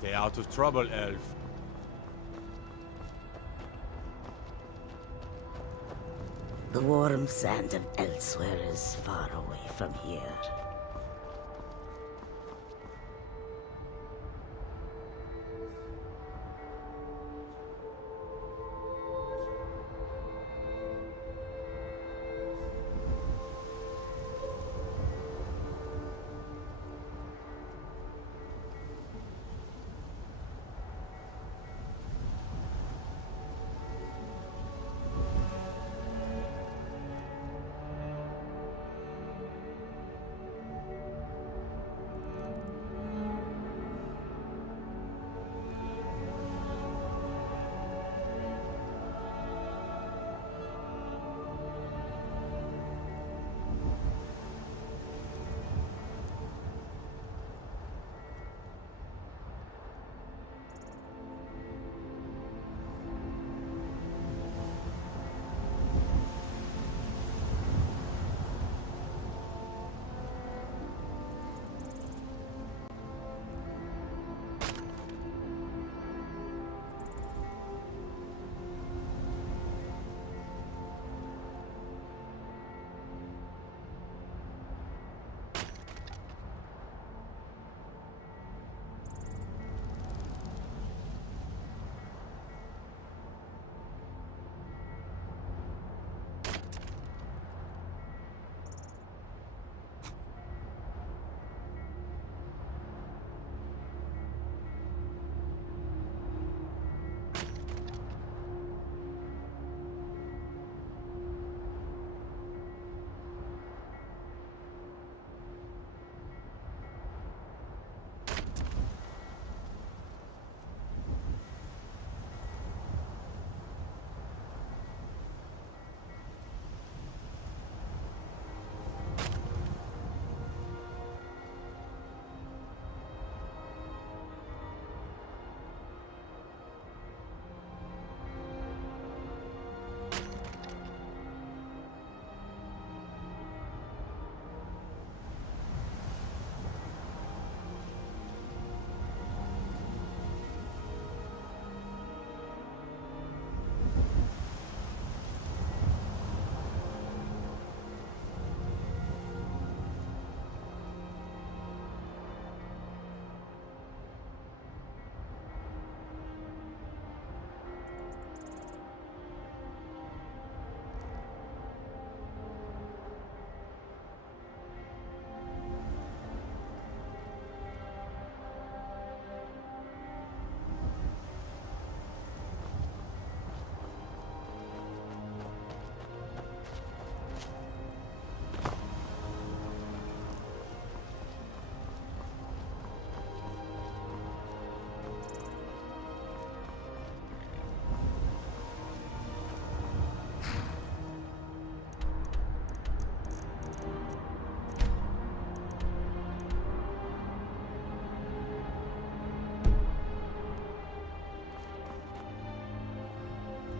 Stay out of trouble, elf. The warm sand of elsewhere is far away from here.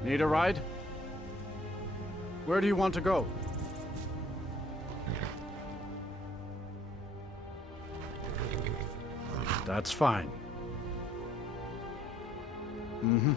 Need a ride? Where do you want to go? That's fine. Mm-hmm.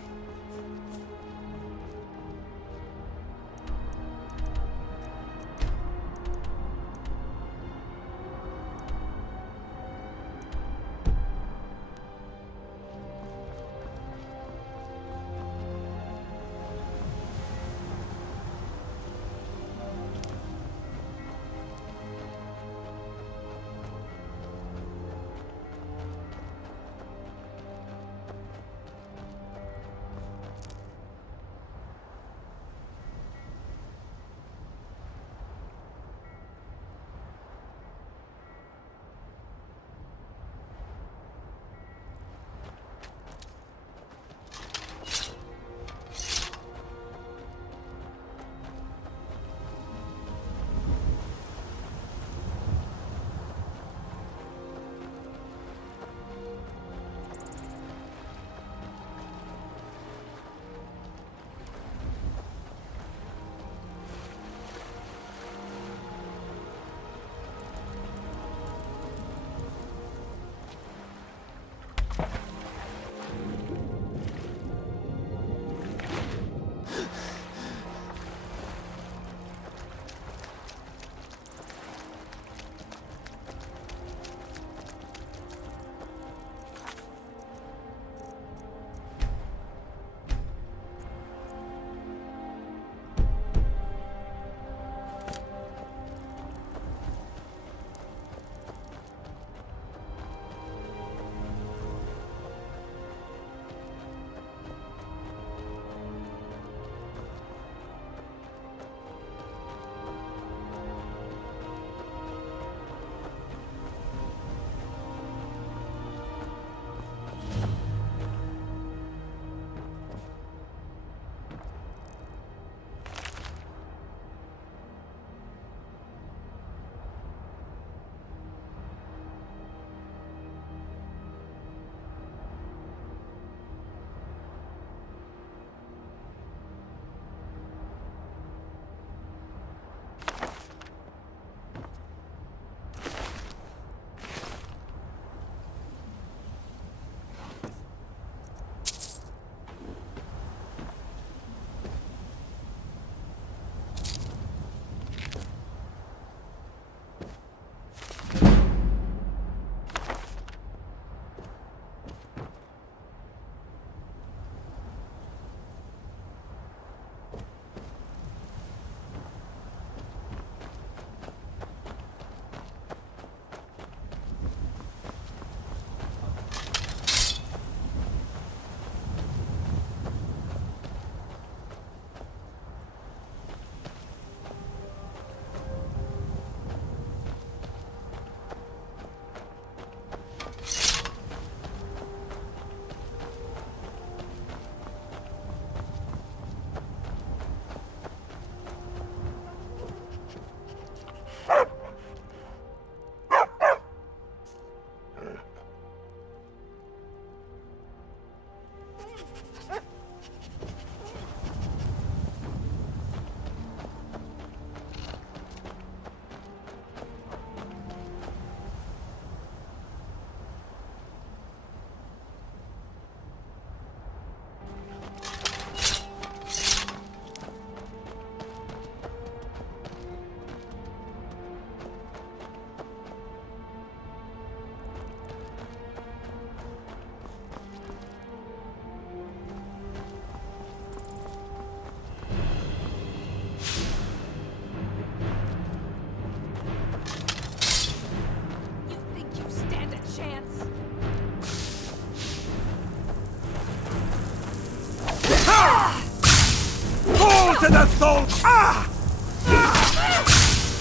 to the soul! Ah!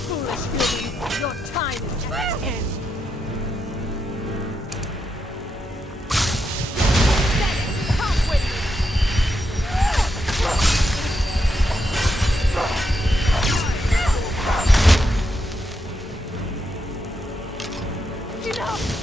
Foolish humans, your time is at an end. Come with me. Enough!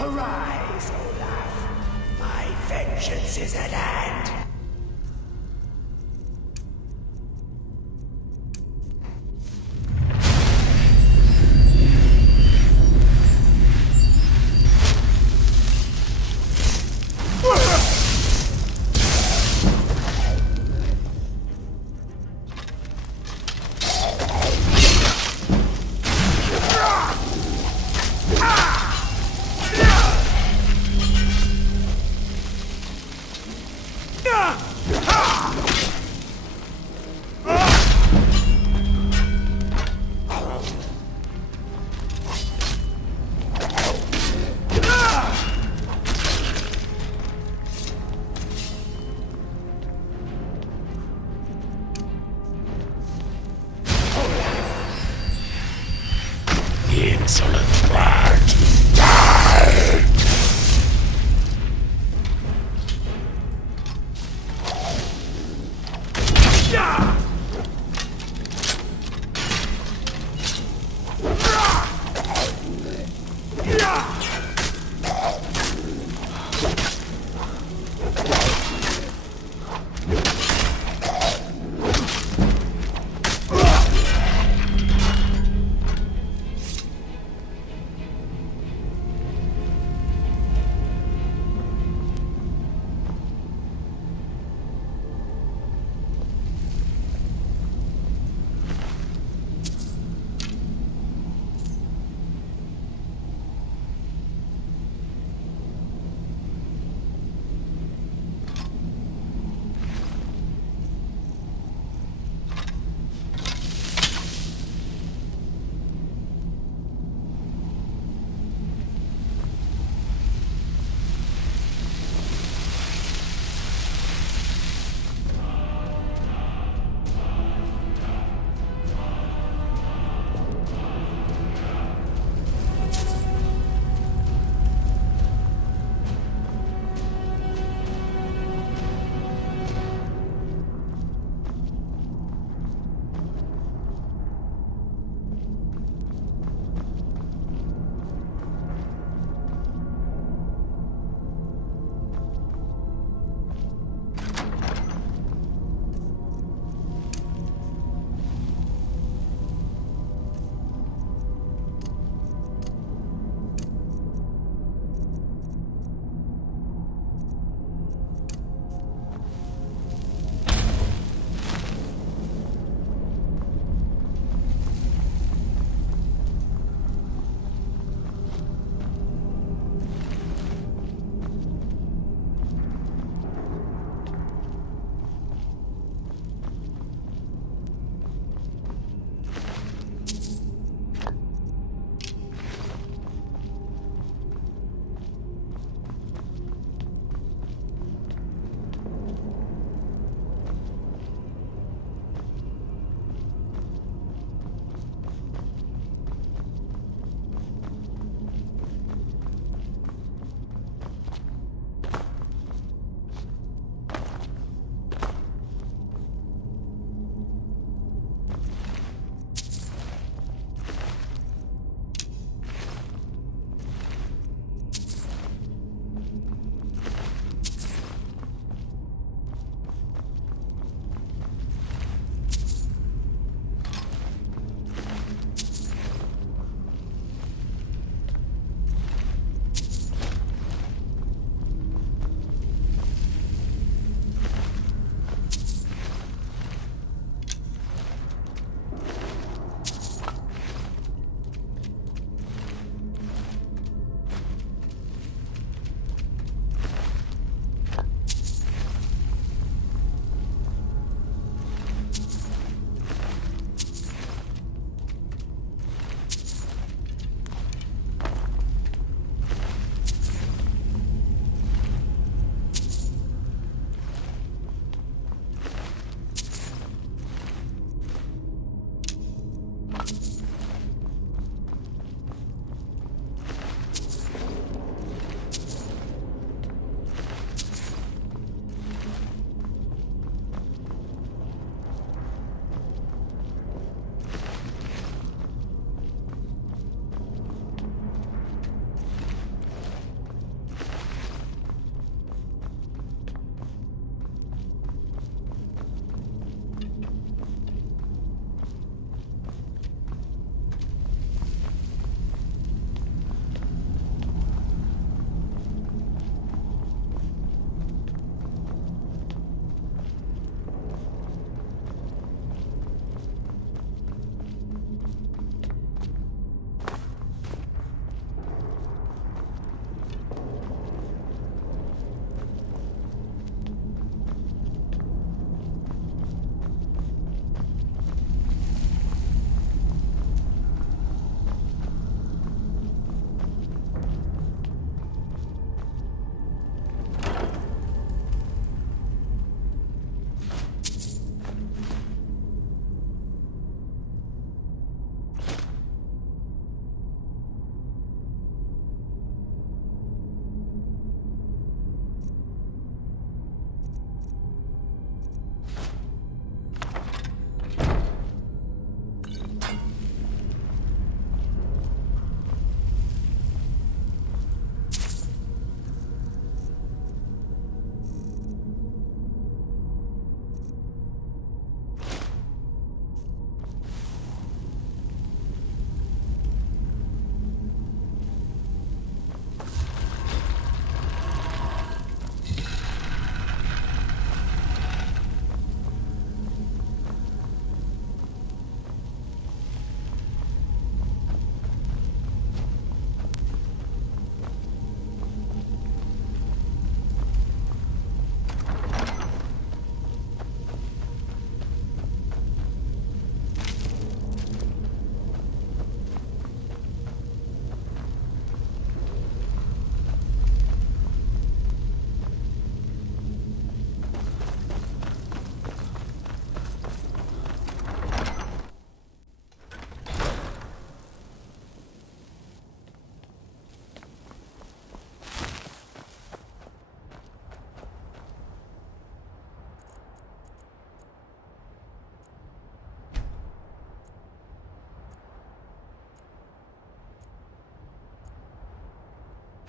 Arise, Olaf. My vengeance is at hand. Insolent rat! Die!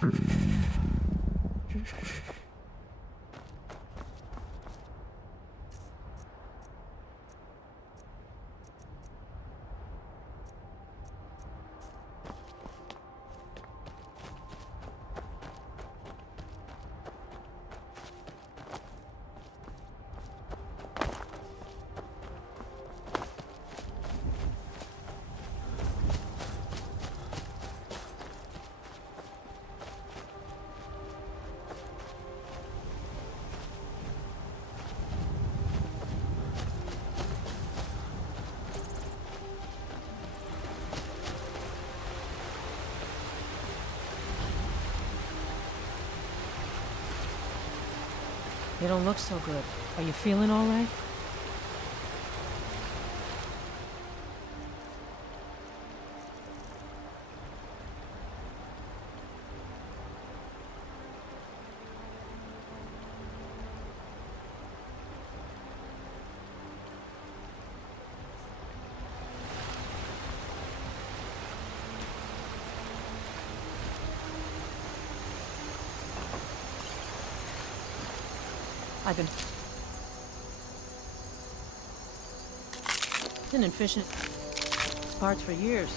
You don't look so good. Are you feeling all right? I've been in fishing parts for years.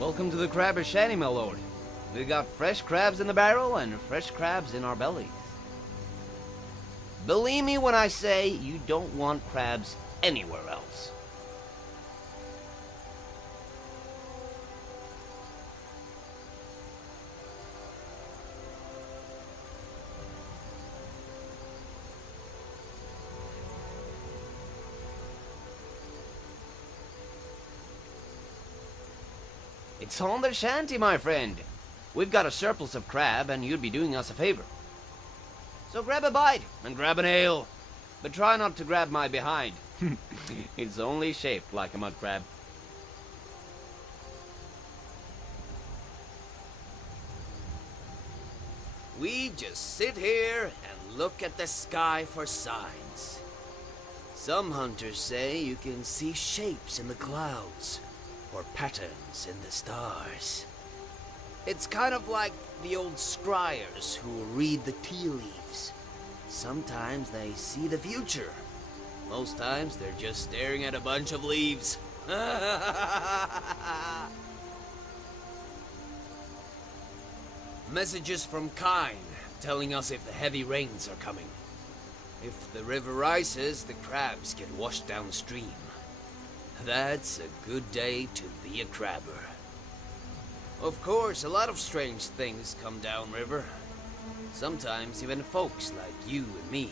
Welcome to the crabber shanty, my lord. We got fresh crabs in the barrel and fresh crabs in our bellies. Believe me when I say you don't want crabs anywhere else. It's on the shanty, my friend. We've got a surplus of crab, and you'd be doing us a favor. So grab a bite, and grab an ale. But try not to grab my behind. It's only shaped like a mud crab. We just sit here and look at the sky for signs. Some hunters say you can see shapes in the clouds, or patterns in the stars. It's kind of like the old scryers who read the tea leaves. Sometimes they see the future. Most times they're just staring at a bunch of leaves. Messages from Kine telling us if the heavy rains are coming. If the river rises, the crabs get washed downstream. That's a good day to be a crabber. Of course, a lot of strange things come downriver. Sometimes even folks like you and me.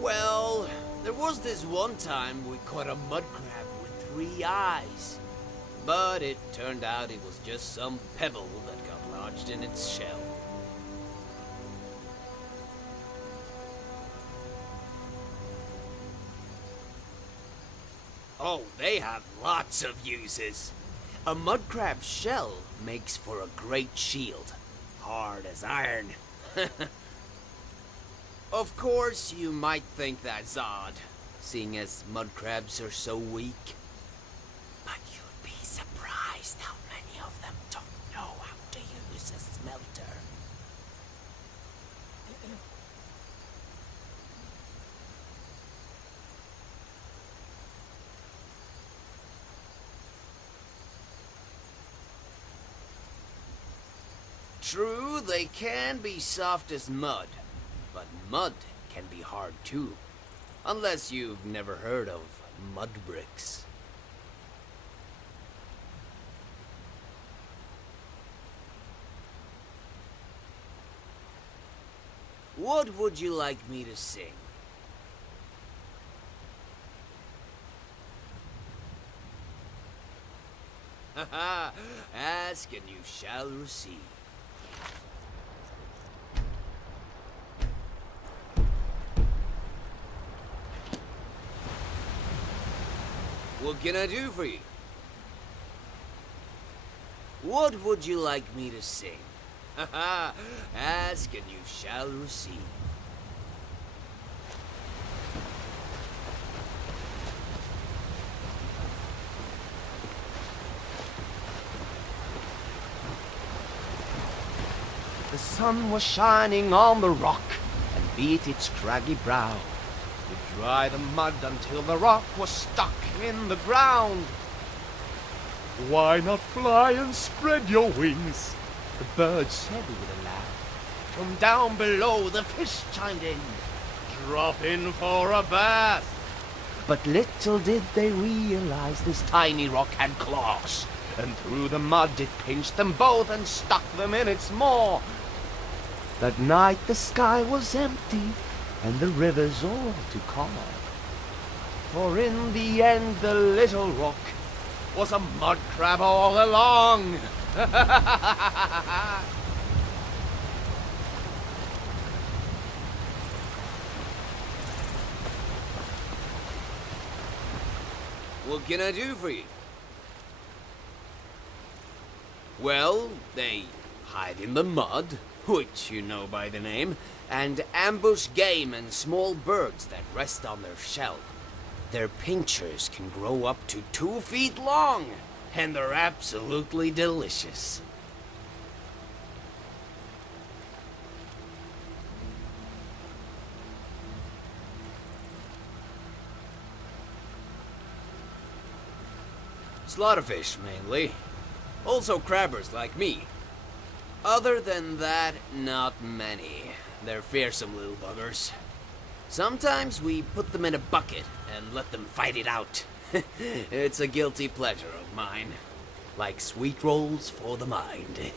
Well, there was this one time we caught a mud crab with 3 eyes. But it turned out it was just some pebble that got lodged in its shell. Oh, they have lots of uses. A mud crab's shell makes for a great shield, hard as iron. Of course, you might think that's odd, seeing as mud crabs are so weak. But you'd be surprised how many of them don't know how to use a smelter. True, they can be soft as mud, but mud can be hard too. Unless you've never heard of mud bricks. What would you like me to sing? Haha, ask and you shall receive. What can I do for you? What would you like me to sing? Ask and you shall receive. The sun was shining on the rock and beat its craggy brow. To dry the mud until the rock was stuck in the ground. Why not fly and spread your wings? The bird said with a laugh. From down below the fish chimed in. Drop in for a bath. But little did they realize this tiny rock had claws. And through the mud it pinched them both and stuck them in its maw. That night the sky was empty and the rivers all too calm. For in the end the little rock was a mud crab all along. What can I do for you? Well, they hide in the mud, which you know by the name, and ambush game and small birds that rest on their shell. Their pinchers can grow up to 2 feet long, and they're absolutely delicious. Slaughterfish, mainly. Also crabbers like me. Other than that, not many. They're fearsome little buggers. Sometimes we put them in a bucket and let them fight it out. It's a guilty pleasure of mine. Like sweet rolls for the mind.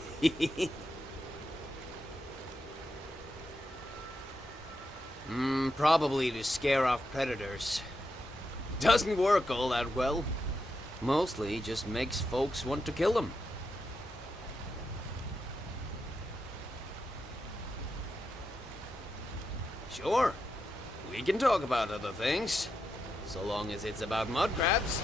Probably to scare off predators. Doesn't work all that well. Mostly just makes folks want to kill them. Sure, we can talk about other things, so long as it's about mud crabs.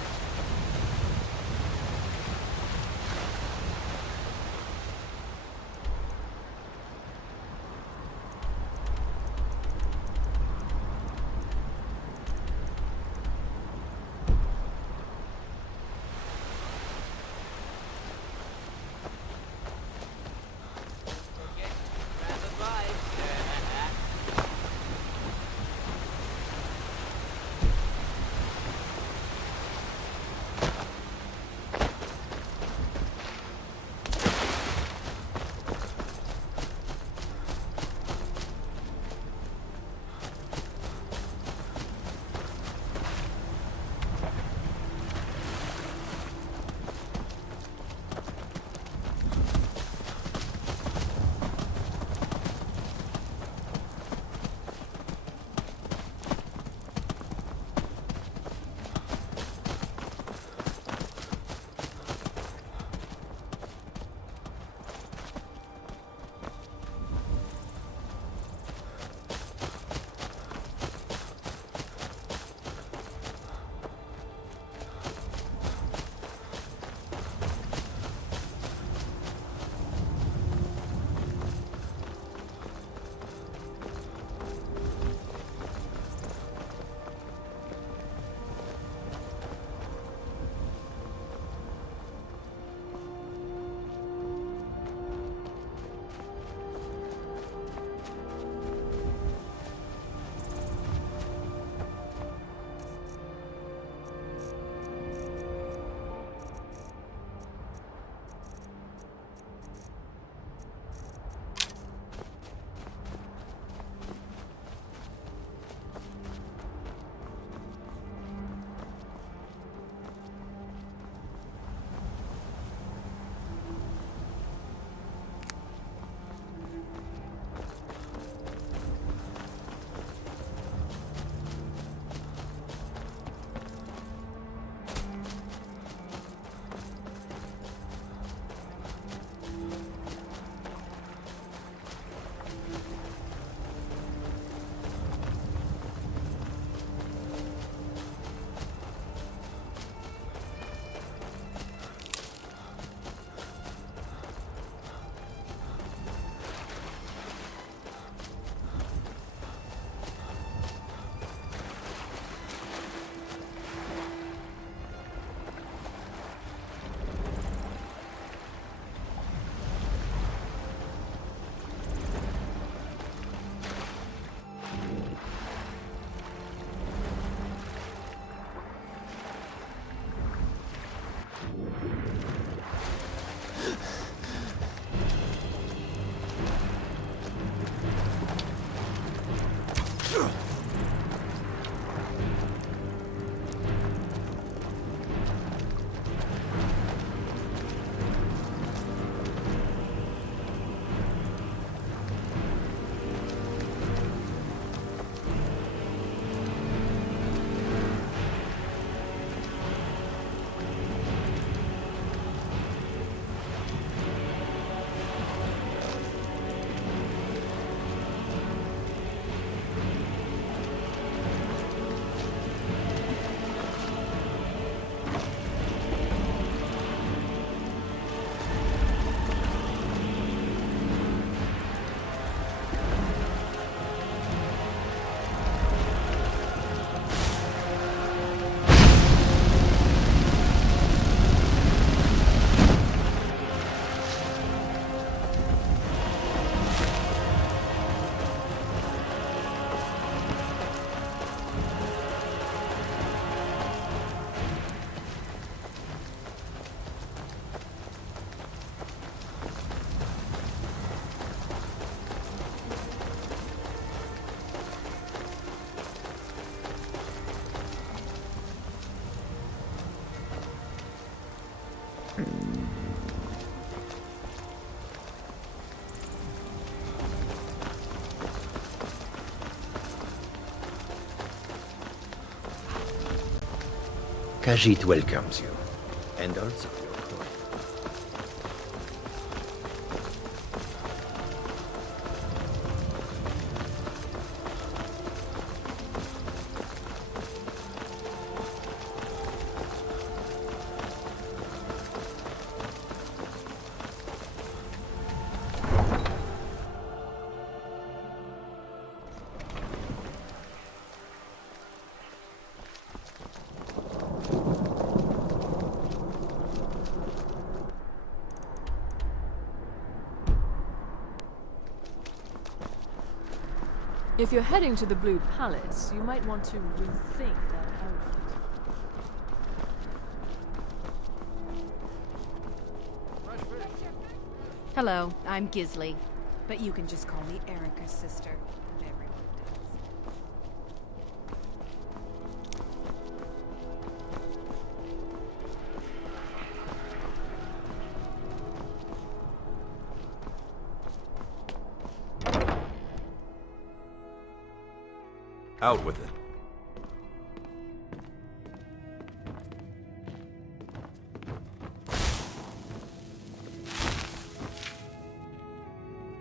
Khajiit welcomes you, and also your coin. If you're heading to the Blue Palace, you might want to rethink that outfit. Hello, I'm Gisley, but you can just call me Erica's sister. Everyone Out with it.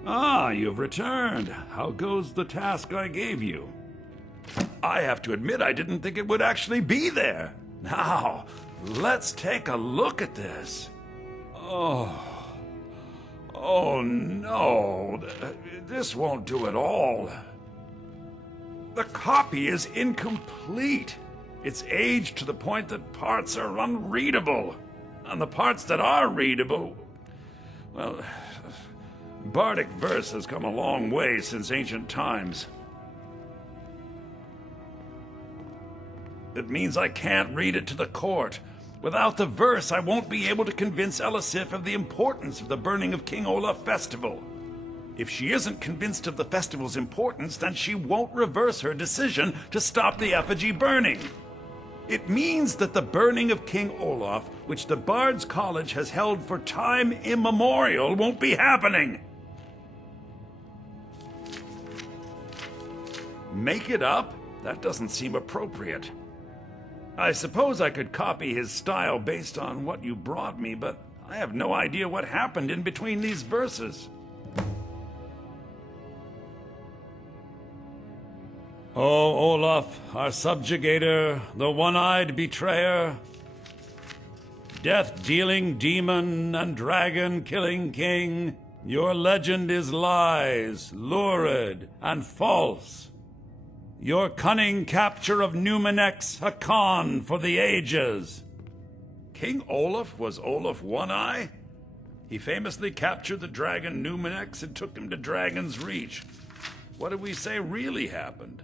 Ah, you've returned. How goes the task I gave you? I have to admit I didn't think it would actually be there. Now, let's take a look at this. Oh no, this won't do at all. The copy is incomplete. It's aged to the point that parts are unreadable. And the parts that are readable, well, Bardic verse has come a long way since ancient times. It means I can't read it to the court. Without the verse, I won't be able to convince Elisif of the importance of the burning of King Olaf festival. If she isn't convinced of the festival's importance, then she won't reverse her decision to stop the effigy burning. It means that the burning of King Olaf, which the Bard's College has held for time immemorial, won't be happening. Make it up? That doesn't seem appropriate. I suppose I could copy his style based on what you brought me, but I have no idea what happened in between these verses. O Olaf, our subjugator, the one-eyed betrayer, death-dealing demon and dragon-killing king, your legend is lies, lurid, and false. Your cunning capture of Numenex, a con for the ages. King Olaf was Olaf One-Eye? He famously captured the dragon Numenex and took him to Dragon's Reach. What did we say really happened?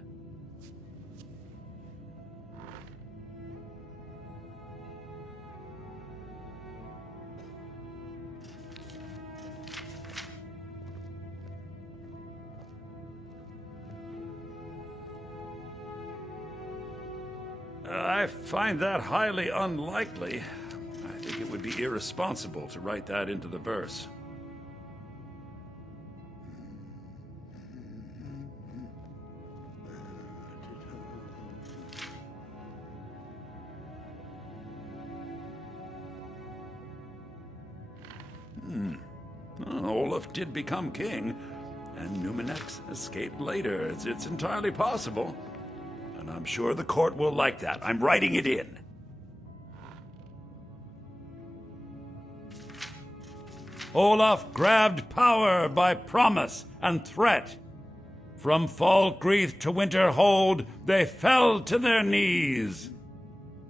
I find that highly unlikely. I think it would be irresponsible to write that into the verse. Well, Olaf did become king, and Numenex escaped later. It's entirely possible. And I'm sure the court will like that. I'm writing it in. Olaf grabbed power by promise and threat. From Falkreath to Winterhold, they fell to their knees.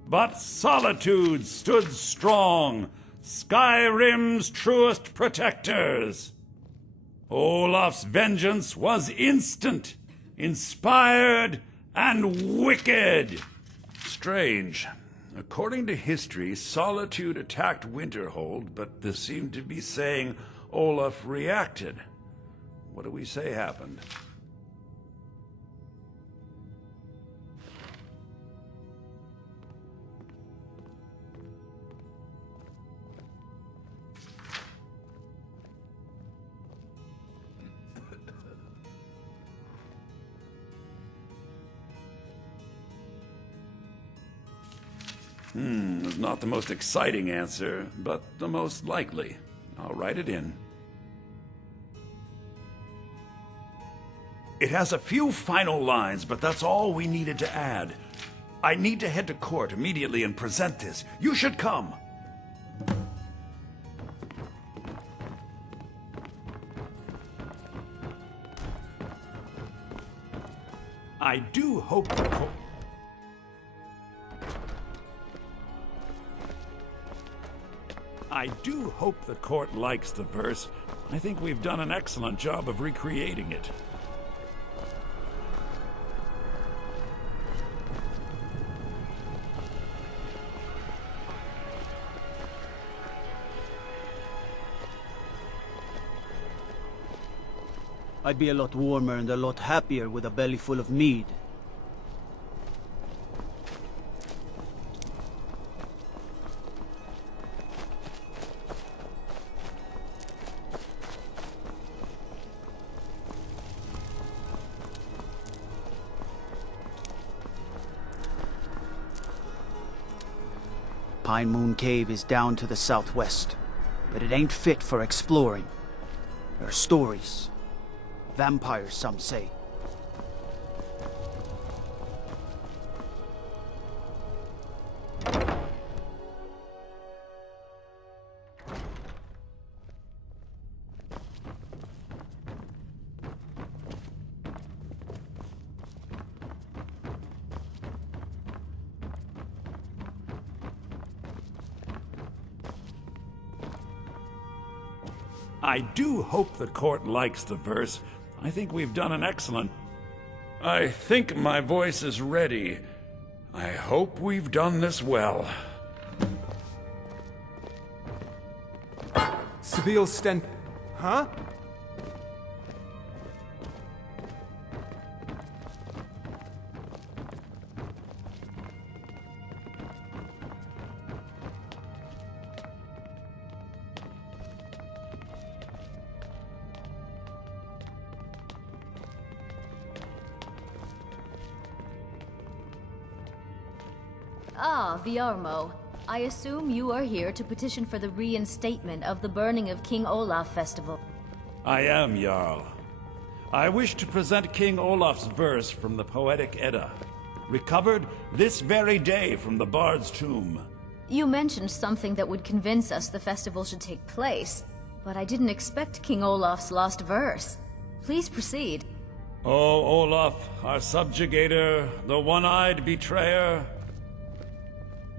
But Solitude stood strong, Skyrim's truest protectors. Olaf's vengeance was instant, inspired, and wicked. Strange. According to history, Solitude attacked Winterhold, but this seemed to be saying Olaf reacted. What do we say happened? Not the most exciting answer, but the most likely. I'll write it in. It has a few final lines, but that's all we needed to add. I need to head to court immediately and present this. You should come. I do hope the court... I do hope the court likes the verse. I think we've done an excellent job of recreating it. I'd be a lot warmer and a lot happier with a belly full of mead. Pine Moon Cave is down to the southwest, but it ain't fit for exploring. There are stories. Vampires, some say. I do hope the court likes the verse. I think we've done an excellent... I think my voice is ready. I hope we've done this well. Sibyl Sten... Huh? Ah, Viarmo. I assume you are here to petition for the reinstatement of the Burning of King Olaf festival. I am, Jarl. I wish to present King Olaf's verse from the Poetic Edda, recovered this very day from the Bard's tomb. You mentioned something that would convince us the festival should take place, but I didn't expect King Olaf's lost verse. Please proceed. O Olaf, our subjugator, the one-eyed betrayer,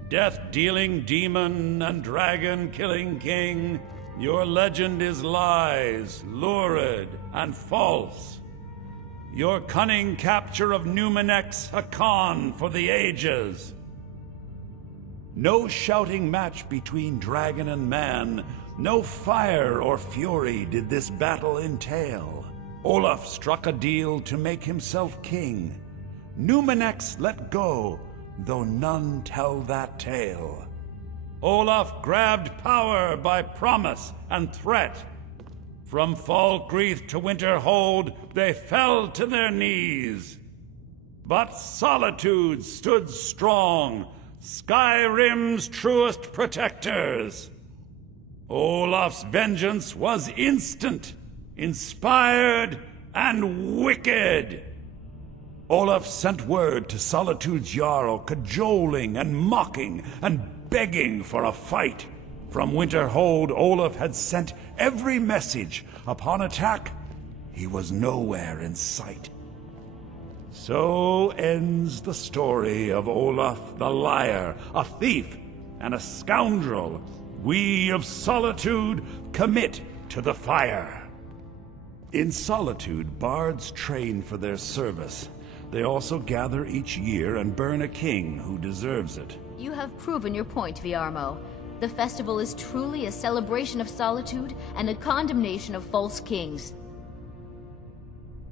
death-dealing demon and dragon-killing king, your legend is lies, lurid, and false. Your cunning capture of Numenex, a con for the ages. No shouting match between dragon and man, no fire or fury did this battle entail. Olaf struck a deal to make himself king. Numenex let go, though none tell that tale. Olaf grabbed power by promise and threat. From Falkreath to Winterhold, they fell to their knees. But Solitude stood strong, Skyrim's truest protectors. Olaf's vengeance was instant, inspired, and wicked. Olaf sent word to Solitude's Jarl, cajoling and mocking and begging for a fight. From Winterhold, Olaf had sent every message. Upon attack, he was nowhere in sight. So ends the story of Olaf the Liar, a thief and a scoundrel. We of Solitude commit to the fire. In Solitude, bards train for their service. They also gather each year and burn a king who deserves it. You have proven your point, Viarmo. The festival is truly a celebration of solitude and a condemnation of false kings.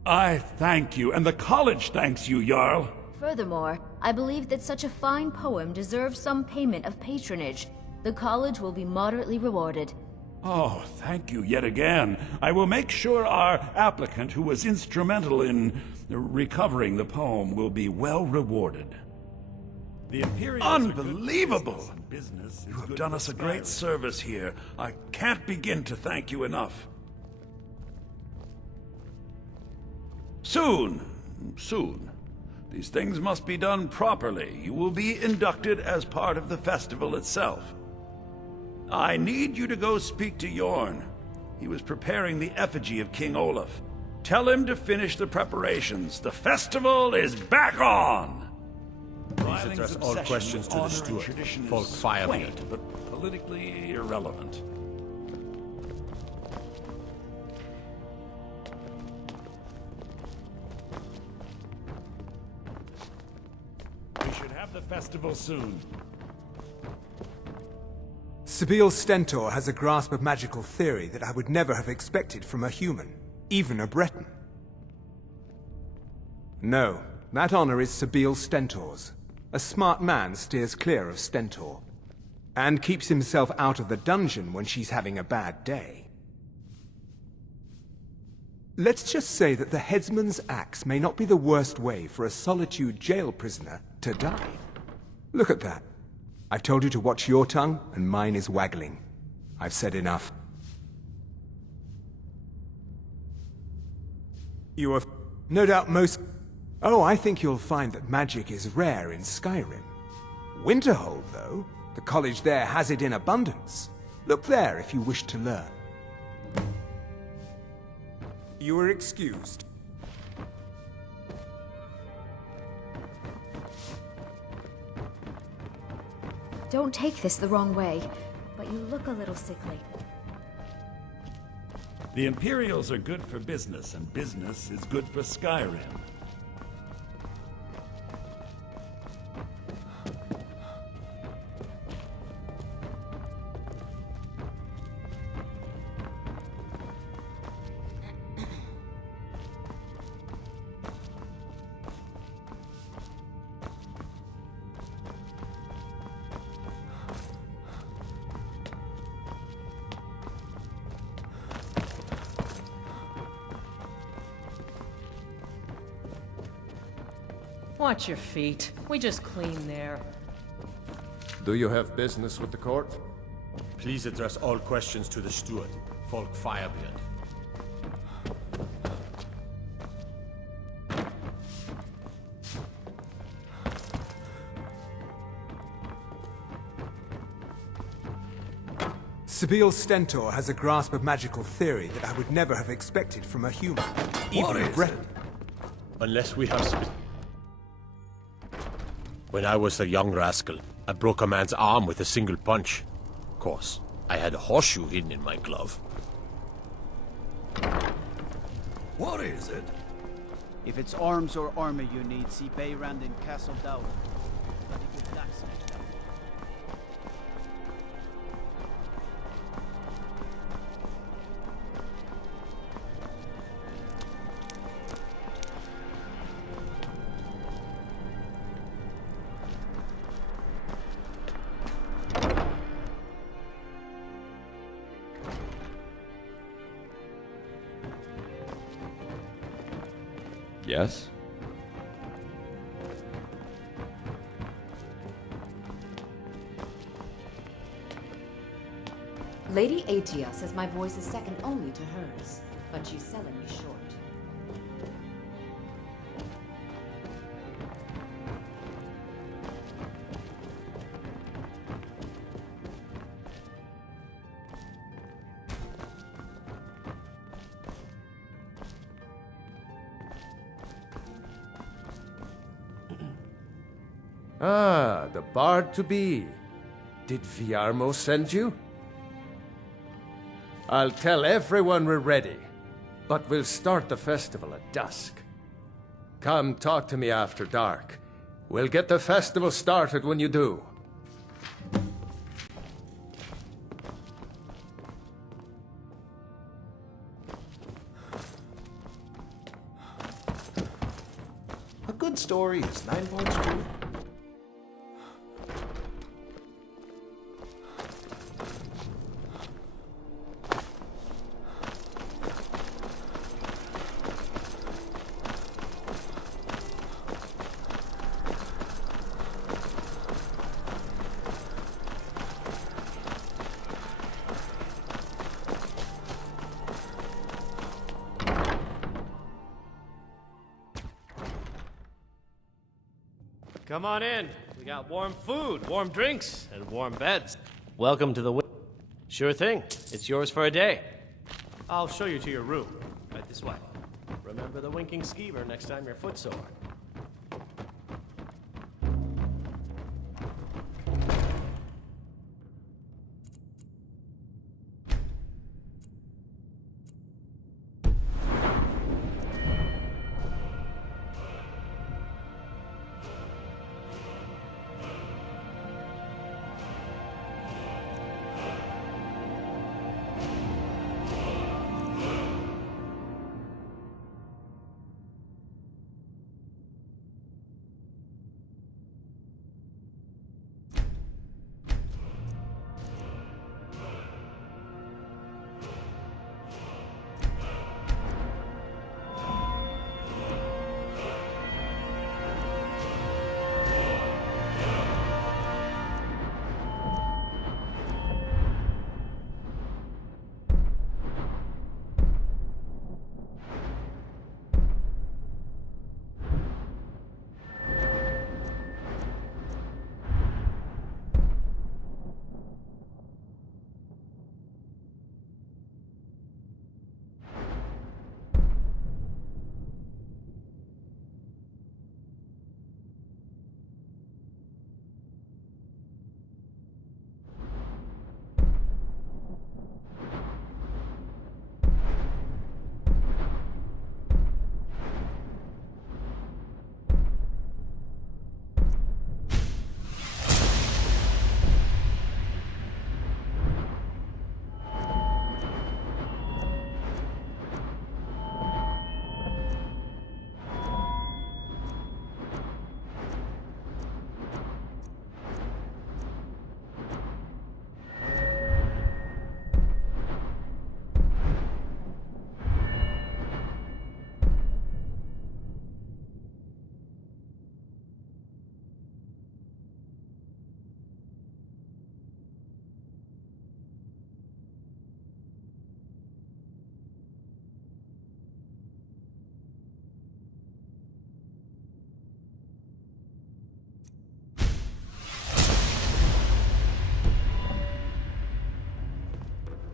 I thank you, and the college thanks you, Jarl. Furthermore, I believe that such a fine poem deserves some payment of patronage. The college will be moderately rewarded. Oh, thank you yet again. I will make sure our applicant, who was instrumental in recovering the poem, will be well rewarded. Unbelievable! You have done us a great service here. I can't begin to thank you enough. Soon. These things must be done properly. You will be inducted as part of the festival itself. I need you to go speak to Yorn. He was preparing the effigy of King Olaf. Tell him to finish the preparations. The festival is back on! Please address all questions to the steward, Folk Firebeard. But politically irrelevant. We should have the festival soon. Sabille Stentor has a grasp of magical theory that I would never have expected from a human, even a Breton. No, that honor is Sabille Stentor's. A smart man steers clear of Stentor, and keeps himself out of the dungeon when she's having a bad day. Let's just say that the headsman's axe may not be the worst way for a Solitude jail prisoner to die. Look at that. I've told you to watch your tongue, and mine is waggling. I've said enough. You have no doubt most... Oh, I think you'll find that magic is rare in Skyrim. Winterhold, though, the college there has it in abundance. Look there if you wish to learn. You are excused. Don't take this the wrong way, but you look a little sickly. The Imperials are good for business, and business is good for Skyrim. Watch your feet. We just cleaned there. Do you have business with the court? Please address all questions to the steward, Folk Firebeard. Sabille Stentor has a grasp of magical theory that I would never have expected from a human, even a Breton. Unless we have When I was a young rascal, I broke a man's arm with a single punch. Of course, I had a horseshoe hidden in my glove. What is it? If it's arms or armor you need, see Bayrand in Castle Down. Bloody good blacksmith down. Yes? Lady Atia says my voice is second only to hers, but she's selling me short. Ah, the bard-to-be. Did Viarmo send you? I'll tell everyone we're ready, but we'll start the festival at dusk. Come talk to me after dark. We'll get the festival started when you do. A good story is 9 points too. Come on in. We got warm food, warm drinks, and warm beds. Welcome to the Sure thing. It's yours for a day. I'll show you to your room. Right this way. Remember the winking skeever next time you're footsore.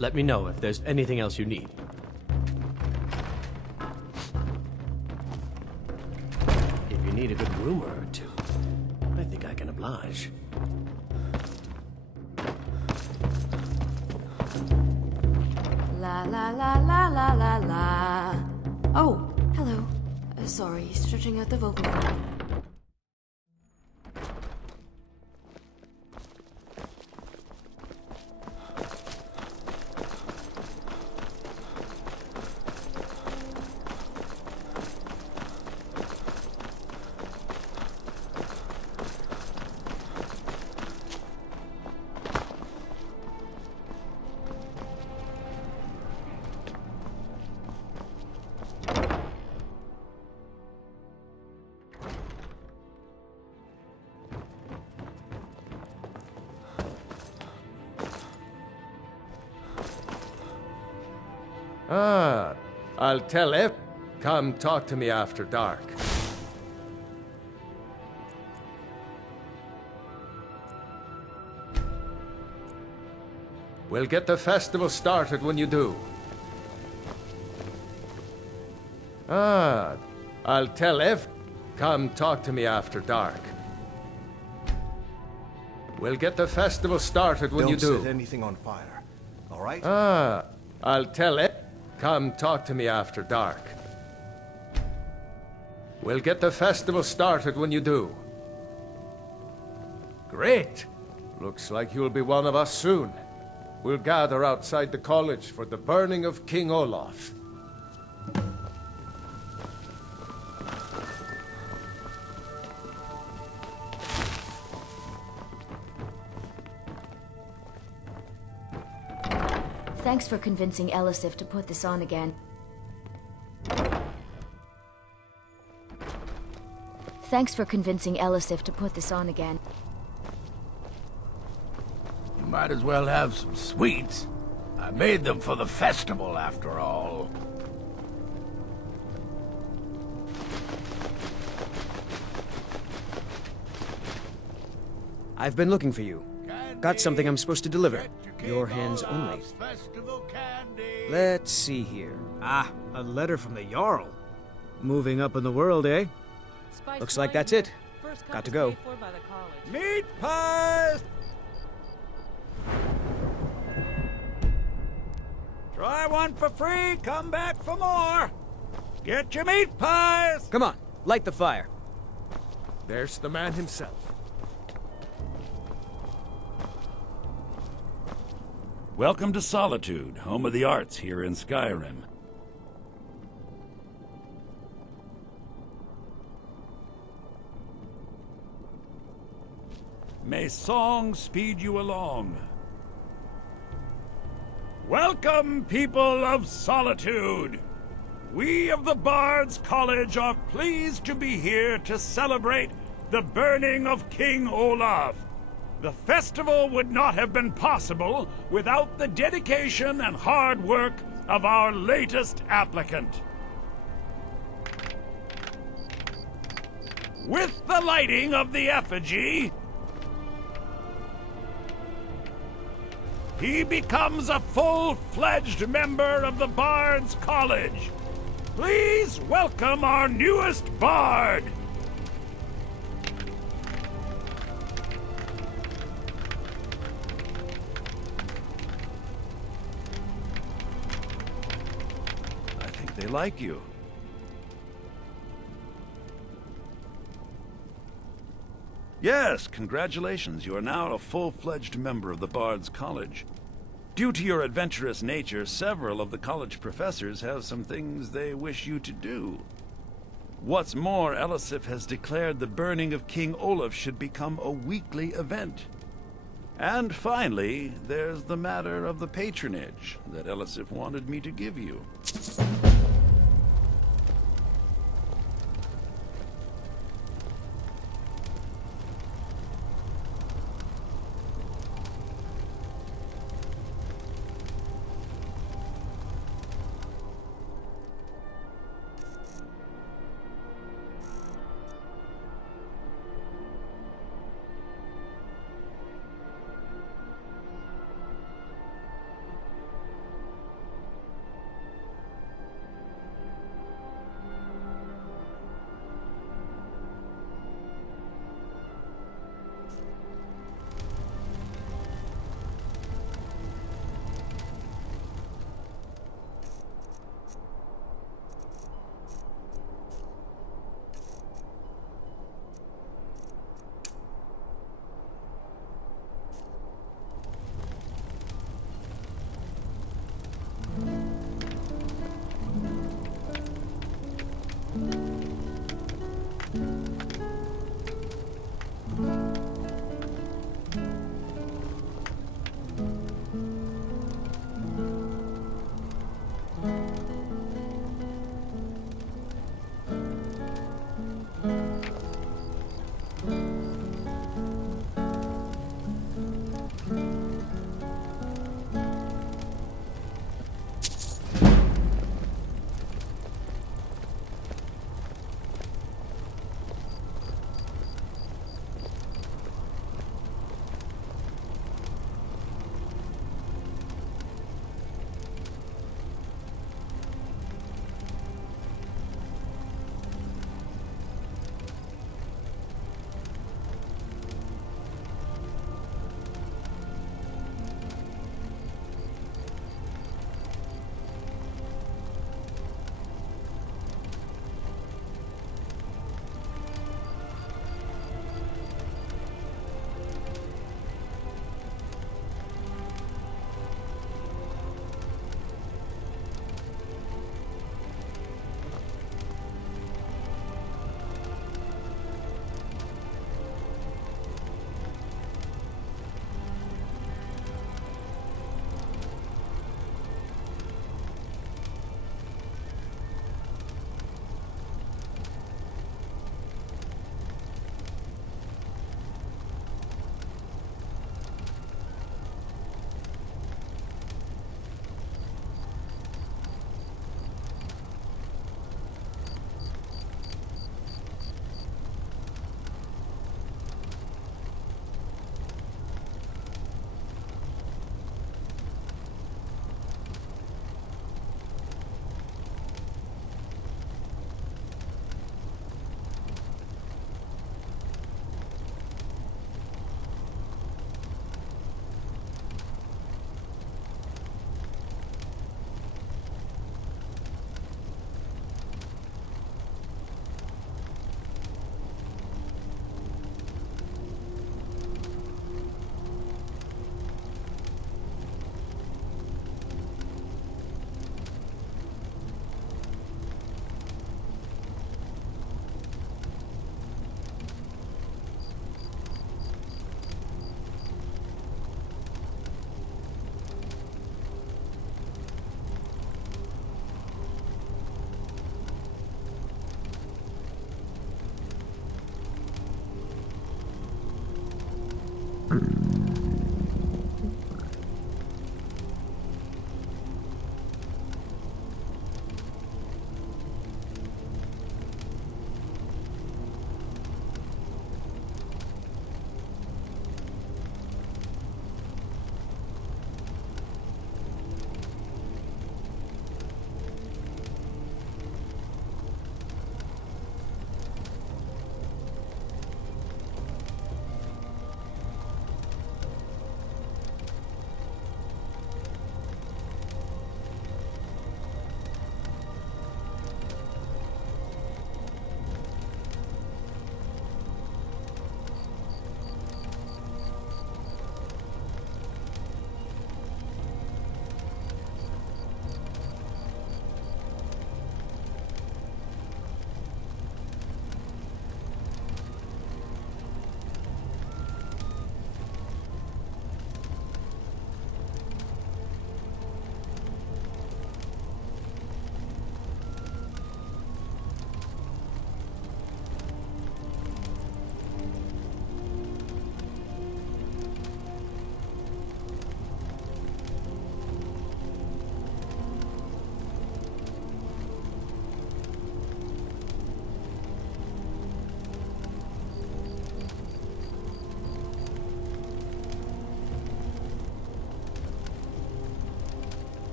Let me know if there's anything else you need. If you need a good rumor or two, I think I can oblige. La la la la la la la. Oh, hello. Sorry, stretching out the vocal cord. Ah, I'll tell Ep. Come talk to me after dark. We'll get the festival started when you do. Ah, I'll tell Ep. Come talk to me after dark. We'll get the festival started when you do. Don't set anything on fire, all right? Ah, I'll tell Ep. Come talk to me after dark. We'll get the festival started when you do. Great! Looks like you'll be one of us soon. We'll gather outside the college for the burning of King Olaf. Thanks for convincing Elisif to put this on again. Thanks for convincing Elisif to put this on again. You might as well have some sweets. I made them for the festival, after all. I've been looking for you. Got something I'm supposed to deliver. Your hands only. Let's see here. Ah, a letter from the Jarl. Moving up in the world, eh? Looks like that's it. Got to go. Meat pies! Try one for free, come back for more. Get your meat pies! Come on, light the fire. There's the man himself. Welcome to Solitude, home of the arts here in Skyrim. May song speed you along. Welcome, people of Solitude! We of the Bards College are pleased to be here to celebrate the burning of King Olaf. The festival would not have been possible without the dedication and hard work of our latest applicant. With the lighting of the effigy, he becomes a full-fledged member of the Bards College. Please welcome our newest bard. I think they like you. Yes, congratulations. You are now a full-fledged member of the Bards College. Due to your adventurous nature, several of the college professors have some things they wish you to do. What's more, Elisif has declared the burning of King Olaf should become a weekly event. And finally, there's the matter of the patronage that Elisif wanted me to give you.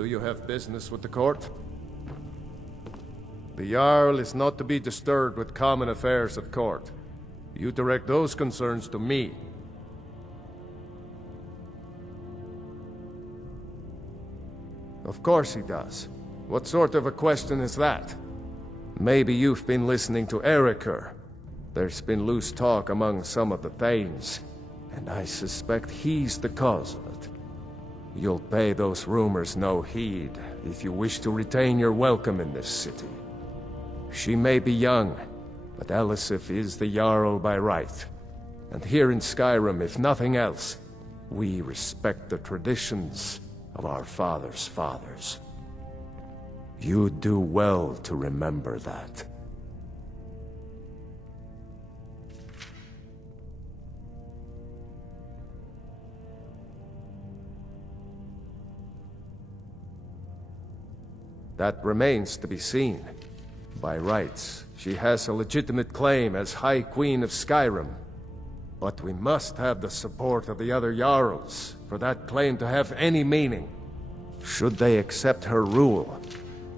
Do you have business with the court? The Jarl is not to be disturbed with common affairs at court. You direct those concerns to me. Of course he does. What sort of a question is that? Maybe you've been listening to Eriker. There's been loose talk among some of the Thanes, and I suspect he's the cause of it. You'll pay those rumors no heed if you wish to retain your welcome in this city. She may be young, but Elisif is the Jarl by right. And here in Skyrim, if nothing else, we respect the traditions of our fathers' fathers. You do well to remember that. That remains to be seen. By rights, she has a legitimate claim as High Queen of Skyrim. But we must have the support of the other Jarls for that claim to have any meaning. Should they accept her rule,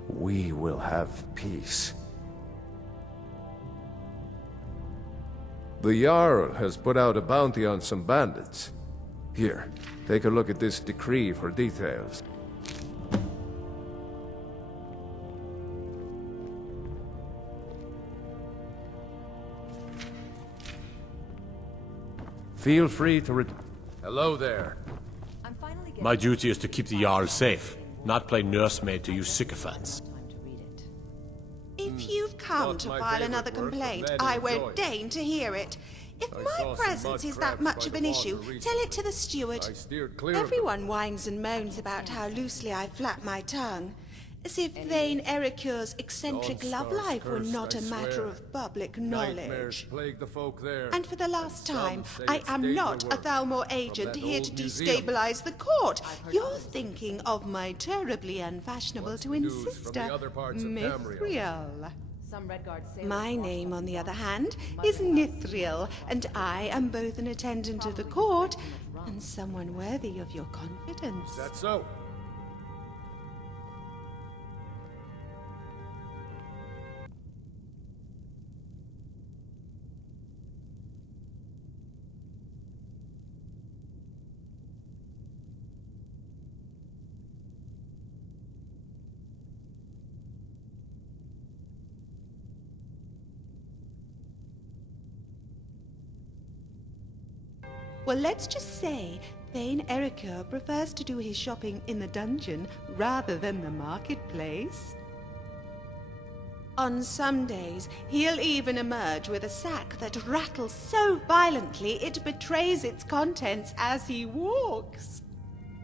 we will have peace. The Jarl has put out a bounty on some bandits. Here, take a look at this decree for details. Feel free to Hello there. My duty is to keep the Jarl safe, not play nursemaid to you sycophants. If you've come to file another complaint, I won't deign to hear it. If my presence is that much of an issue, tell it to the steward. Everyone whines and moans about how loosely I flap my tongue. As if Thane Erikur's eccentric love life were not a matter of public knowledge. And for the last time, I am not a Thalmor agent here to destabilize the court. You're thinking of my terribly unfashionable twin sister, Mithril. My name, on the other hand, is Nithriel, and I am both an attendant of the court and someone worthy of your confidence. Is that so? Well, let's just say Thane Erikur prefers to do his shopping in the dungeon rather than the marketplace. On some days, he'll even emerge with a sack that rattles so violently it betrays its contents as he walks.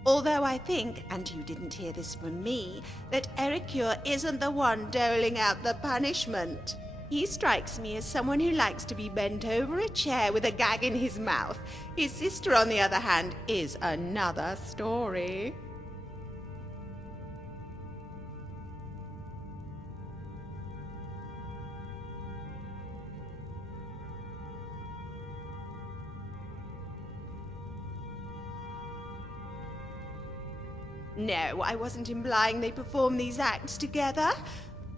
Although I think, and you didn't hear this from me, that Erikur isn't the one doling out the punishment. He strikes me as someone who likes to be bent over a chair with a gag in his mouth. His sister, on the other hand, is another story. No, I wasn't implying they perform these acts together.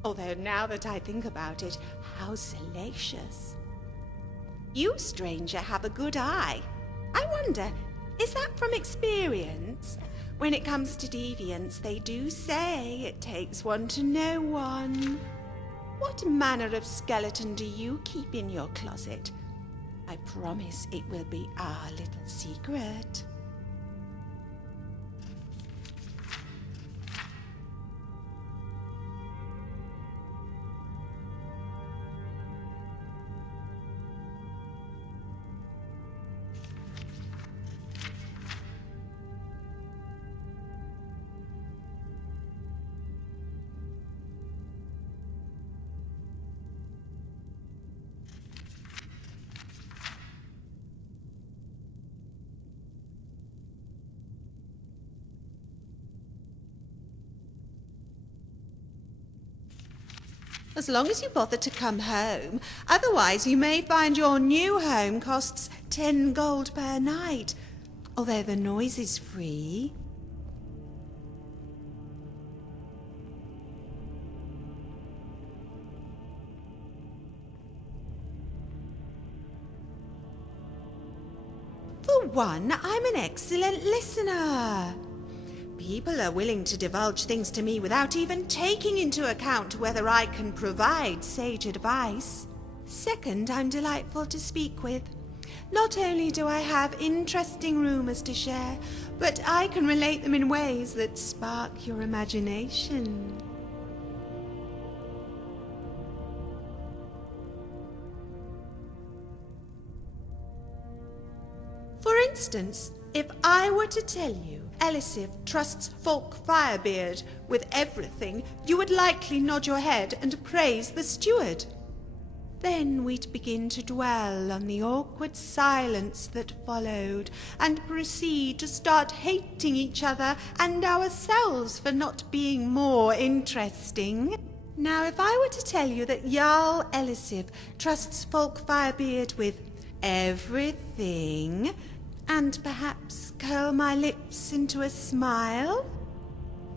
Although now that I think about it, how salacious. You, stranger, have a good eye. I wonder, is that from experience? When it comes to deviance, they do say it takes one to know one. What manner of skeleton do you keep in your closet? I promise it will be our little secret. As long as you bother to come home. Otherwise, you may find your new home costs 10 gold per night. Although the noise is free. For one, I'm an excellent listener. People are willing to divulge things to me without even taking into account whether I can provide sage advice. Second, I'm delightful to speak with. Not only do I have interesting rumors to share, but I can relate them in ways that spark your imagination. For instance, if I were to tell you Elisif trusts Folk Firebeard with everything, you would likely nod your head and praise the steward. Then we'd begin to dwell on the awkward silence that followed, and proceed to start hating each other and ourselves for not being more interesting. Now, if I were to tell you that Jarl Elisif trusts Folk Firebeard with everything, and perhaps curl my lips into a smile,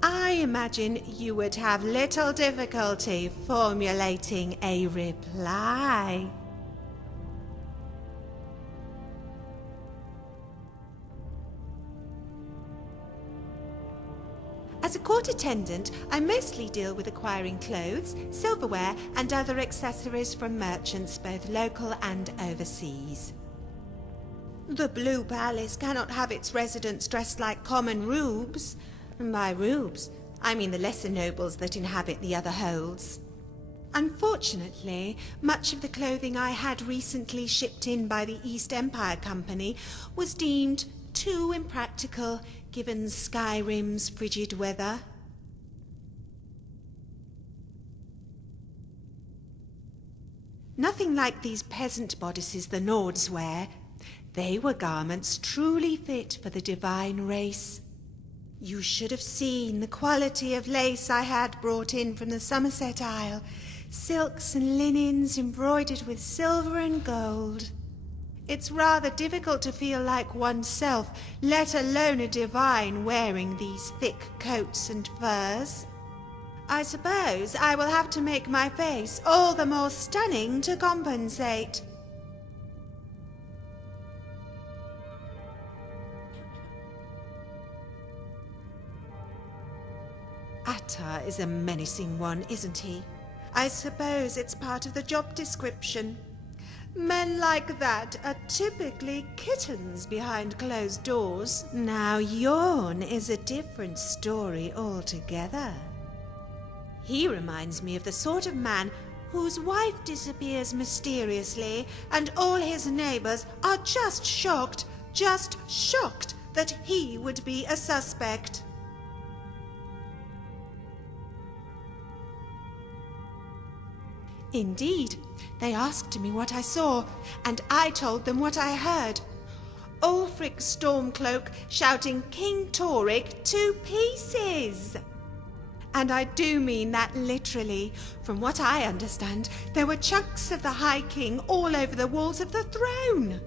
I imagine you would have little difficulty formulating a reply. As a court attendant, I mostly deal with acquiring clothes, silverware, and other accessories from merchants both local and overseas. The Blue Palace cannot have its residents dressed like common rubes. And by rubes, I mean the lesser nobles that inhabit the other holds. Unfortunately, much of the clothing I had recently shipped in by the East Empire Company was deemed too impractical given Skyrim's frigid weather. Nothing like these peasant bodices the Nords wear. They were garments truly fit for the divine race. You should have seen the quality of lace I had brought in from the Somerset Isle. Silks and linens embroidered with silver and gold. It's rather difficult to feel like oneself, let alone a divine, wearing these thick coats and furs. I suppose I will have to make my face all the more stunning to compensate. Attar is a menacing one, isn't he? I suppose it's part of the job description. Men like that are typically kittens behind closed doors. Now Yorn is a different story altogether. He reminds me of the sort of man whose wife disappears mysteriously and all his neighbors are just shocked that he would be a suspect. Indeed, they asked me what I saw, and I told them what I heard. Ulfric Stormcloak shouting King Torygg to pieces! And I do mean that literally. From what I understand, there were chunks of the High King all over the walls of the throne.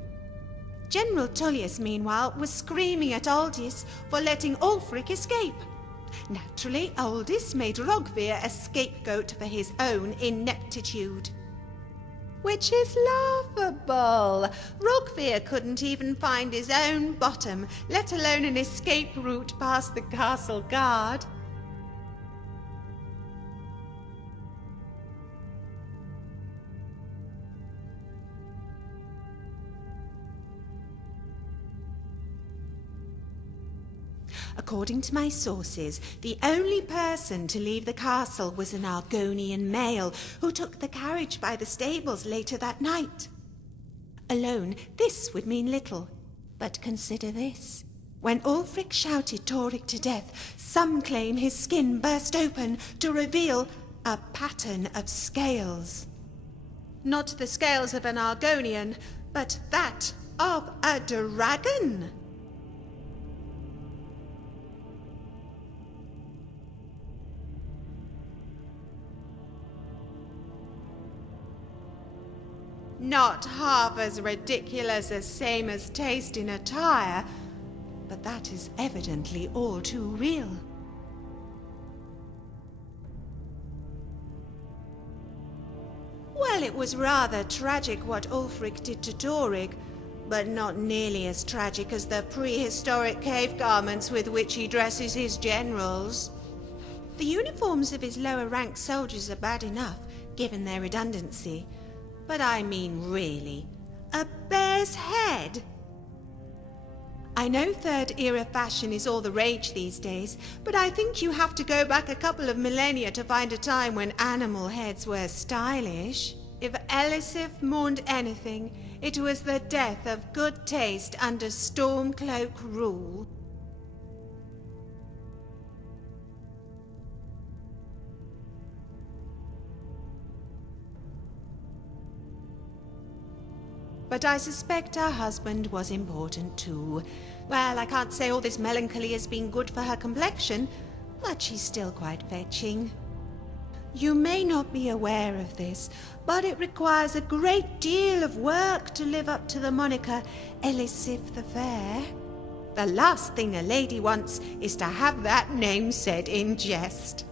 General Tullius, meanwhile, was screaming at Aldis for letting Ulfric escape. Naturally, Aldis made Rogvir a scapegoat for his own ineptitude. Which is laughable. Rogvir couldn't even find his own bottom, let alone an escape route past the castle guard. According to my sources, the only person to leave the castle was an Argonian male who took the carriage by the stables later that night. Alone, this would mean little. But consider this. When Ulfric shouted Torygg to death, some claim his skin burst open to reveal a pattern of scales. Not the scales of an Argonian, but that of a dragon. Not half as ridiculous as same as taste in attire, but that is evidently all too real. Well, it was rather tragic what Ulfric did to Torygg, but not nearly as tragic as the prehistoric cave garments with which he dresses his generals. The uniforms of his lower-ranked soldiers are bad enough, given their redundancy. But I mean really, a bear's head? I know third-era fashion is all the rage these days, but I think you have to go back a couple of millennia to find a time when animal heads were stylish. If Elisif mourned anything, it was the death of good taste under Stormcloak rule. But I suspect her husband was important too. Well, I can't say all this melancholy has been good for her complexion, but she's still quite fetching. You may not be aware of this, but it requires a great deal of work to live up to the moniker Elisif the Fair. The last thing a lady wants is to have that name said in jest.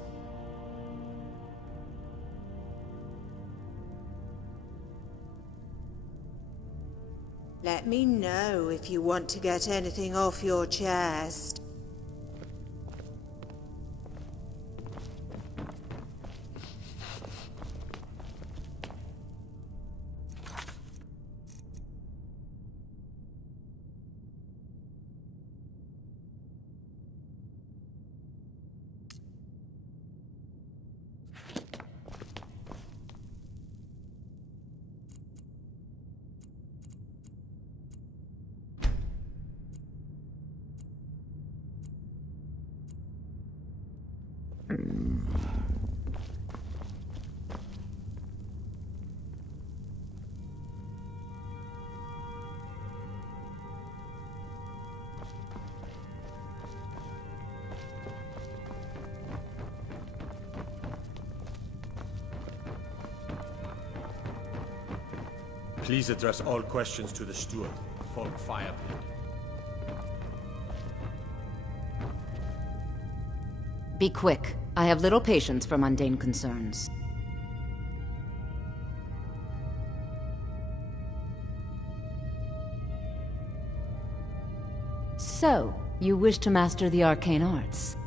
Let me know if you want to get anything off your chest. Please address all questions to the steward, Folk Firebeard. Be quick. I have little patience for mundane concerns. So, you wish to master the arcane arts?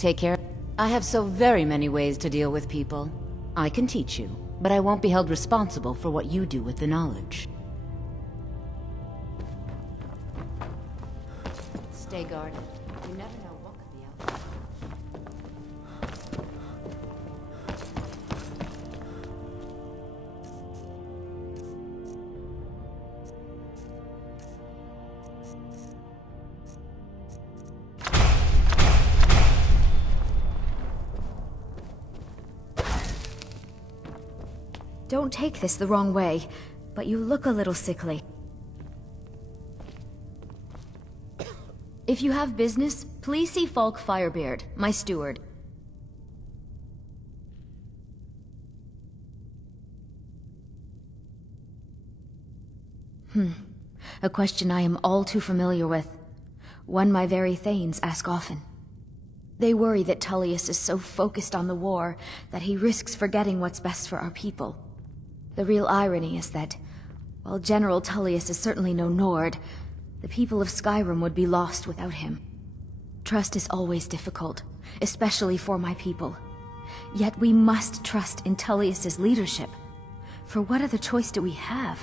Take care. I have so very many ways to deal with people. I can teach you, but I won't be held responsible for what you do with the knowledge. Stay guarded. You never know what could be out there. Don't take this the wrong way, but you look a little sickly. If you have business, please see Falk Firebeard, my steward. A question I am all too familiar with. One my very thanes ask often. They worry that Tullius is so focused on the war that he risks forgetting what's best for our people. The real irony is that, while General Tullius is certainly no Nord, the people of Skyrim would be lost without him. Trust is always difficult, especially for my people. Yet we must trust in Tullius's leadership. For what other choice do we have?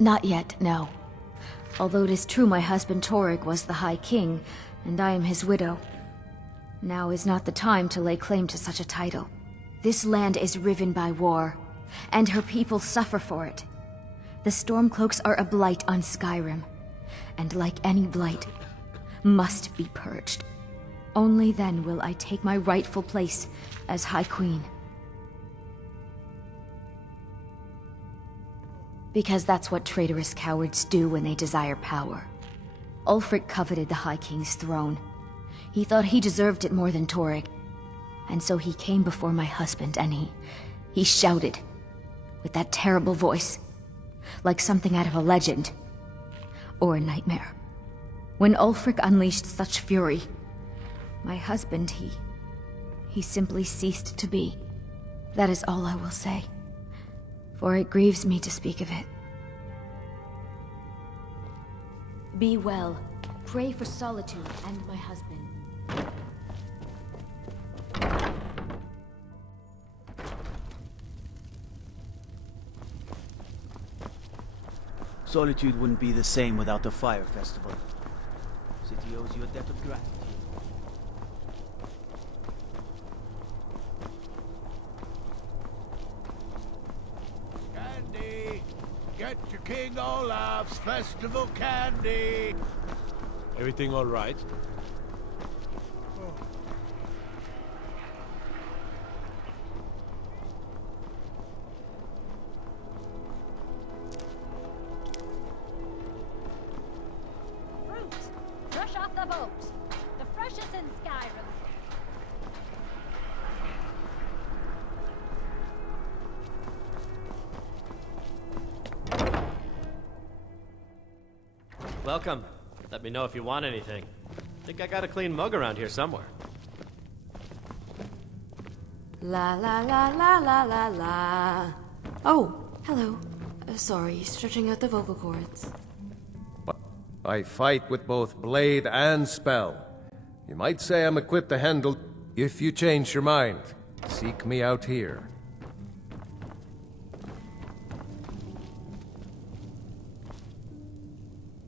Not yet, no. Although it is true my husband Torrig was the High King, and I am his widow. Now is not the time to lay claim to such a title. This land is riven by war, and her people suffer for it. The Stormcloaks are a blight on Skyrim, and like any blight, must be purged. Only then will I take my rightful place as High Queen. Because that's what traitorous cowards do when they desire power. Ulfric coveted the High King's throne. He thought he deserved it more than Torrig. And so he came before my husband and he shouted, with that terrible voice, like something out of a legend, or a nightmare. When Ulfric unleashed such fury, my husband, he simply ceased to be. That is all I will say. For it grieves me to speak of it. Be well. Pray for Solitude and my husband. Solitude wouldn't be the same without the Fire Festival. City owes you a debt of gratitude. Get your King Olaf's festival candy! Everything all right? Fruit! Fresh off the boat! The freshest in Skyrim! Welcome. Let me know if you want anything. Think I got a clean mug around here somewhere. La la la la la la la. Oh, hello. Sorry, stretching out the vocal cords. I fight with both blade and spell. You might say I'm equipped to handle... If you change your mind, seek me out here.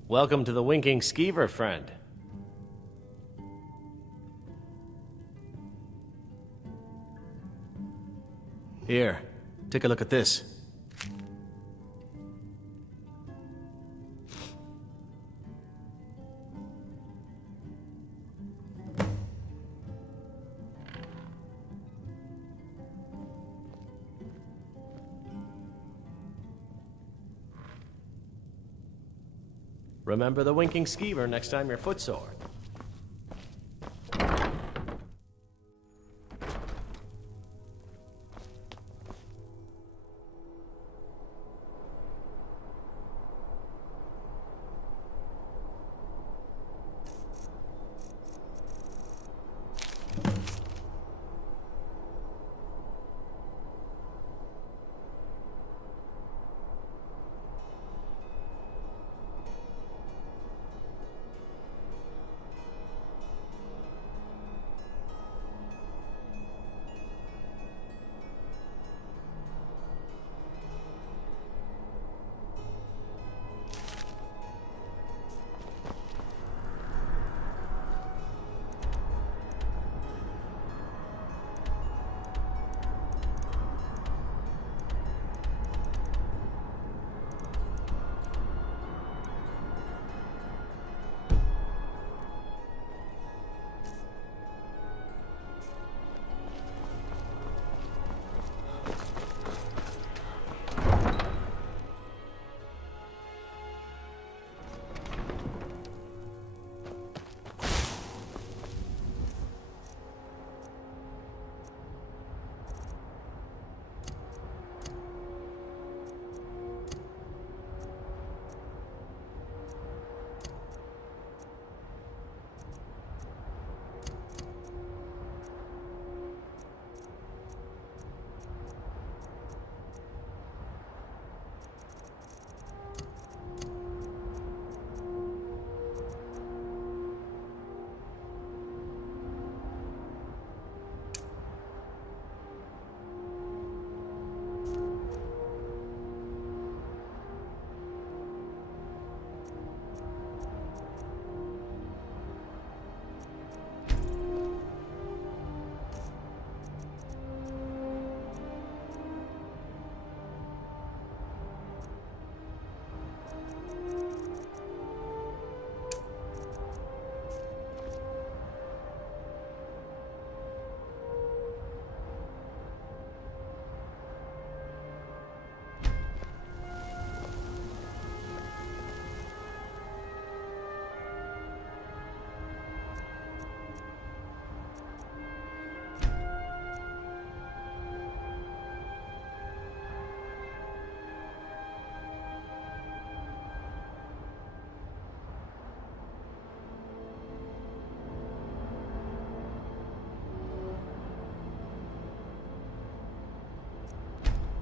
Welcome to the Winking Skeever, friend. Here, take a look at this. Remember the Winking Skeever next time you're footsore.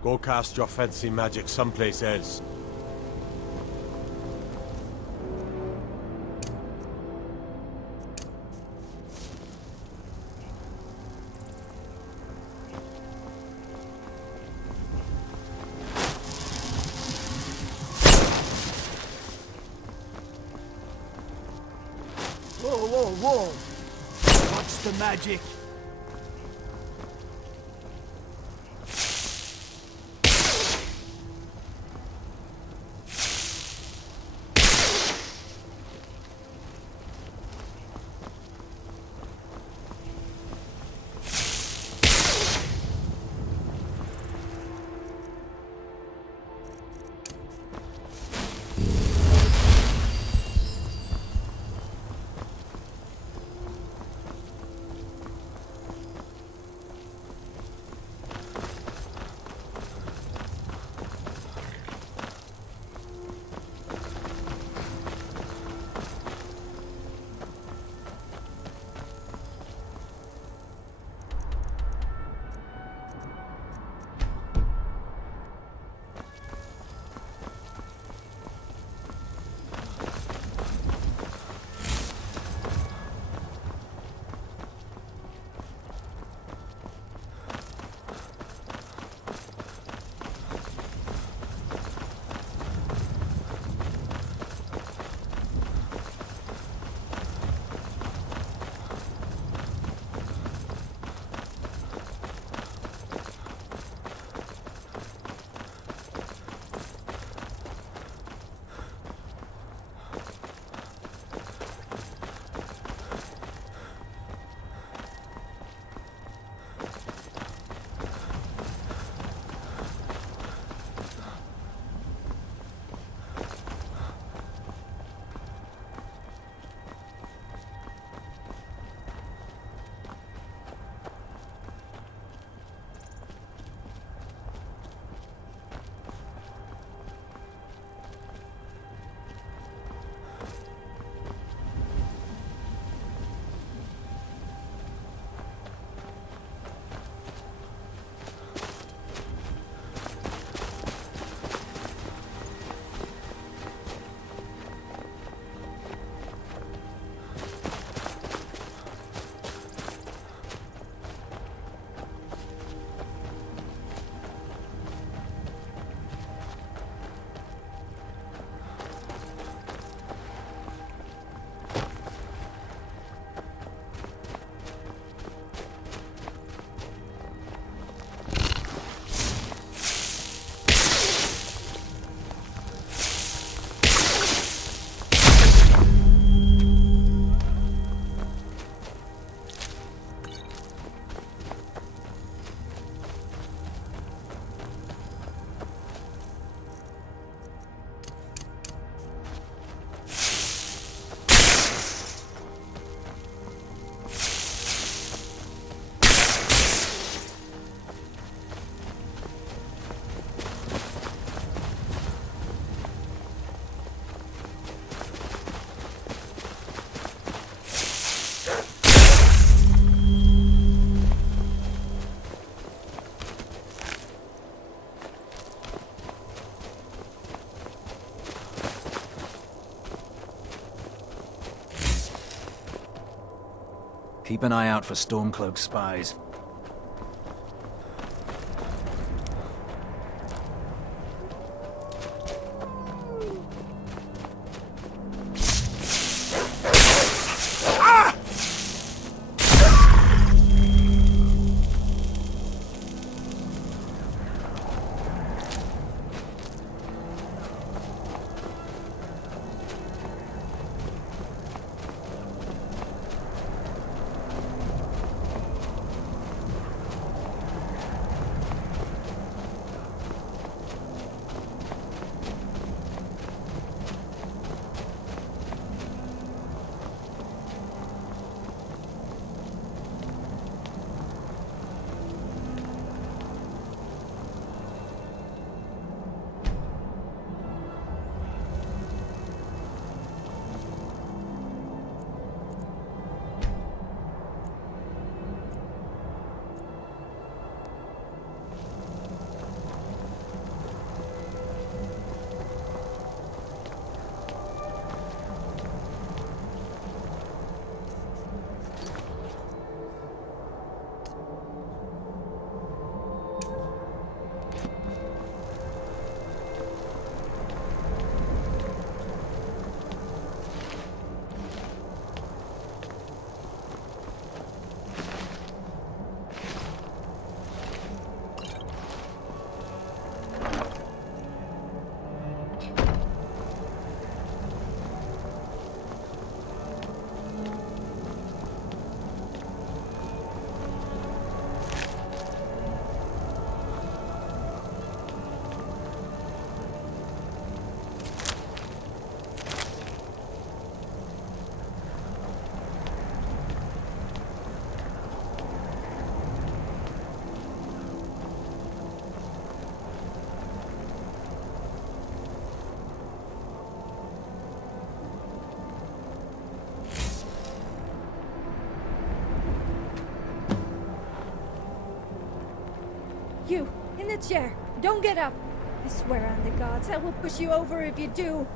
Go cast your fancy magic someplace else. Whoa! Watch the magic. Keep an eye out for Stormcloak spies. the chair. Don't get up. I swear on the gods, I will push you over if you do.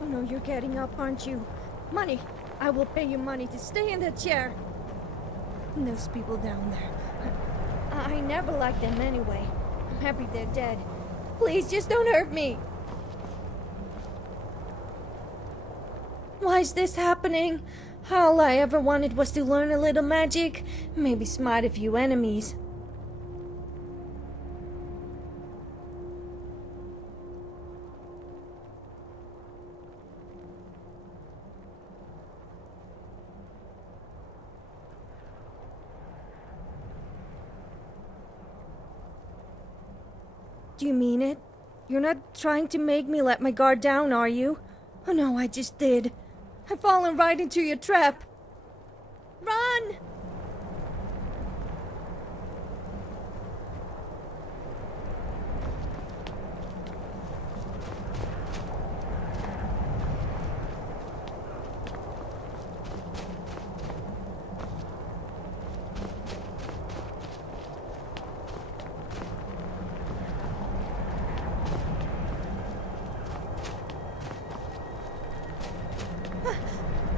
Oh no, you're getting up, aren't you? Money. I will pay you money to stay in the chair. And those people down there. I never liked them anyway. I'm happy they're dead. Please, just don't hurt me. Why is this happening? All I ever wanted was to learn a little magic. Maybe smite a few enemies. Do you mean it? You're not trying to make me let my guard down, are you? Oh no, I just did. I've fallen right into your trap. Run!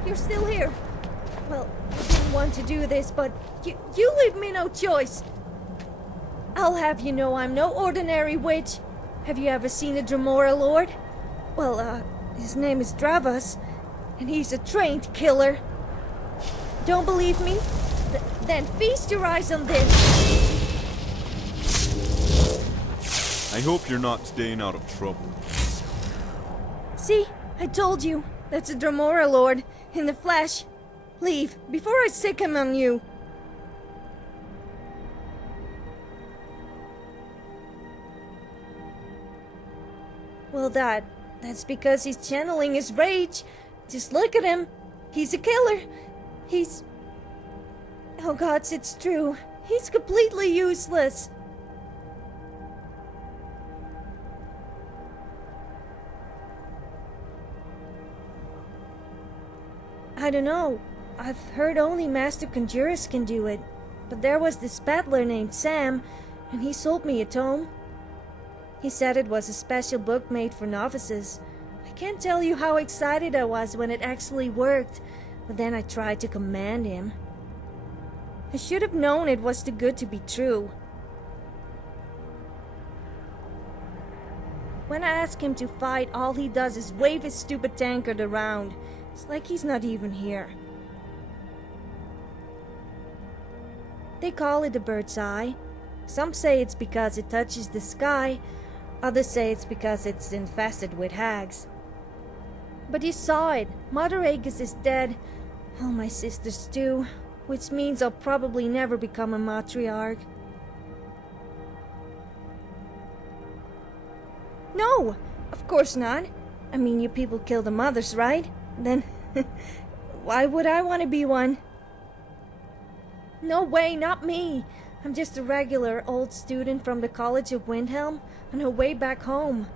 You're still here. Well, I didn't want to do this, but you leave me no choice. I'll have you know I'm no ordinary witch. Have you ever seen a Dremora Lord? Well, his name is Dravas, and he's a trained killer. Don't believe me? Then feast your eyes on this. I hope you're not staying out of trouble. See? I told you. That's a Dremora Lord. In the flesh. Leave, before I sick him on you. Well, that's because he's channeling his rage. Just look at him. He's a killer. He's... Oh gods, it's true. He's completely useless. I don't know. I've heard only Master Conjurers can do it. But there was this battler named Sam, and he sold me a tome. He said it was a special book made for novices. I can't tell you how excited I was when it actually worked, but then I tried to command him. I should have known it was too good to be true. When I ask him to fight, all he does is wave his stupid tankard around. It's like he's not even here. They call it a bird's eye. Some say it's because it touches the sky. Others say it's because it's infested with hags. But you saw it. Mother Aegis is dead. All my sisters too. Which means I'll probably never become a matriarch. No! Of course not. I mean, you people kill the mothers, right? Then, why would I want to be one? No way, not me. I'm just a regular old student from the College of Windhelm on her way back home.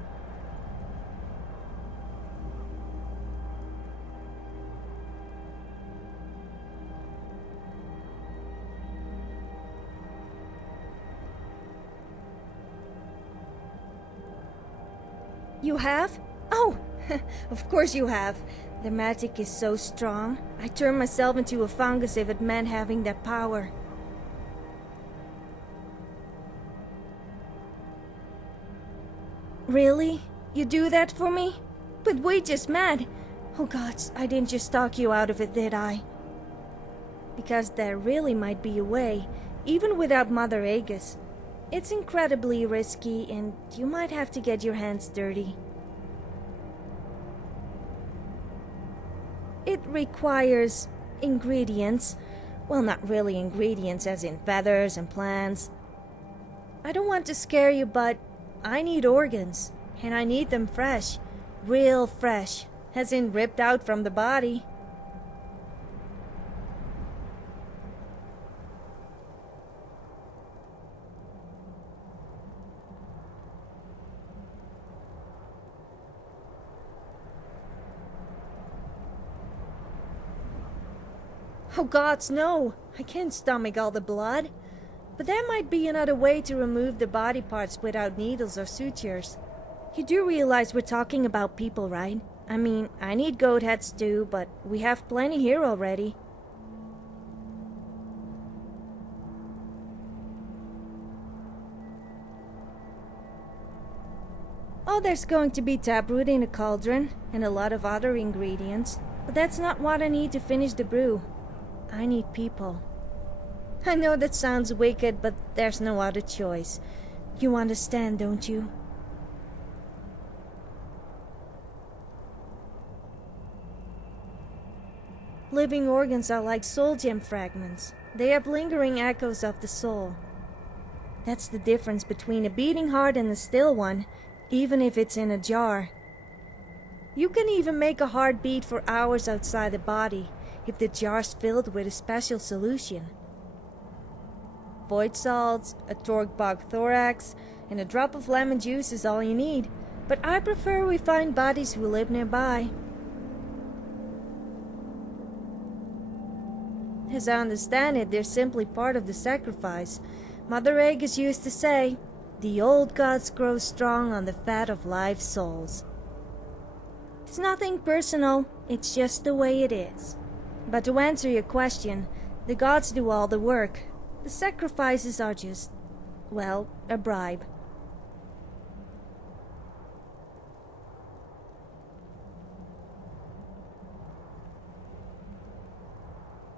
You have? Oh, of course you have. The magic is so strong. I turn myself into a fungus if it meant having that power. Really? You do that for me? But we just met. Oh gods, I didn't just talk you out of it, did I? Because there really might be a way, even without Mother Aegis. It's incredibly risky, and you might have to get your hands dirty. It requires ingredients. Well, not really ingredients as in feathers and plants. I don't want to scare you, but I need organs. And I need them fresh. Real fresh. As in ripped out from the body. Oh gods, no! I can't stomach all the blood. But there might be another way to remove the body parts without needles or sutures. You do realize we're talking about people, right? I mean, I need goat heads too, but we have plenty here already. Oh, there's going to be taproot in a cauldron, and a lot of other ingredients. But that's not what I need to finish the brew. I need people. I know that sounds wicked, but there's no other choice. You understand, don't you? Living organs are like soul gem fragments. They have lingering echoes of the soul. That's the difference between a beating heart and a still one, even if it's in a jar. You can even make a heart beat for hours outside the body, if the jar's filled with a special solution. Void salts, a torque bog thorax, and a drop of lemon juice is all you need, but I prefer we find bodies who live nearby. As I understand it, they're simply part of the sacrifice. Mother Aegis used to say, "The old gods grow strong on the fat of live souls." It's nothing personal, it's just the way it is. But to answer your question, the gods do all the work. The sacrifices are just, well, a bribe.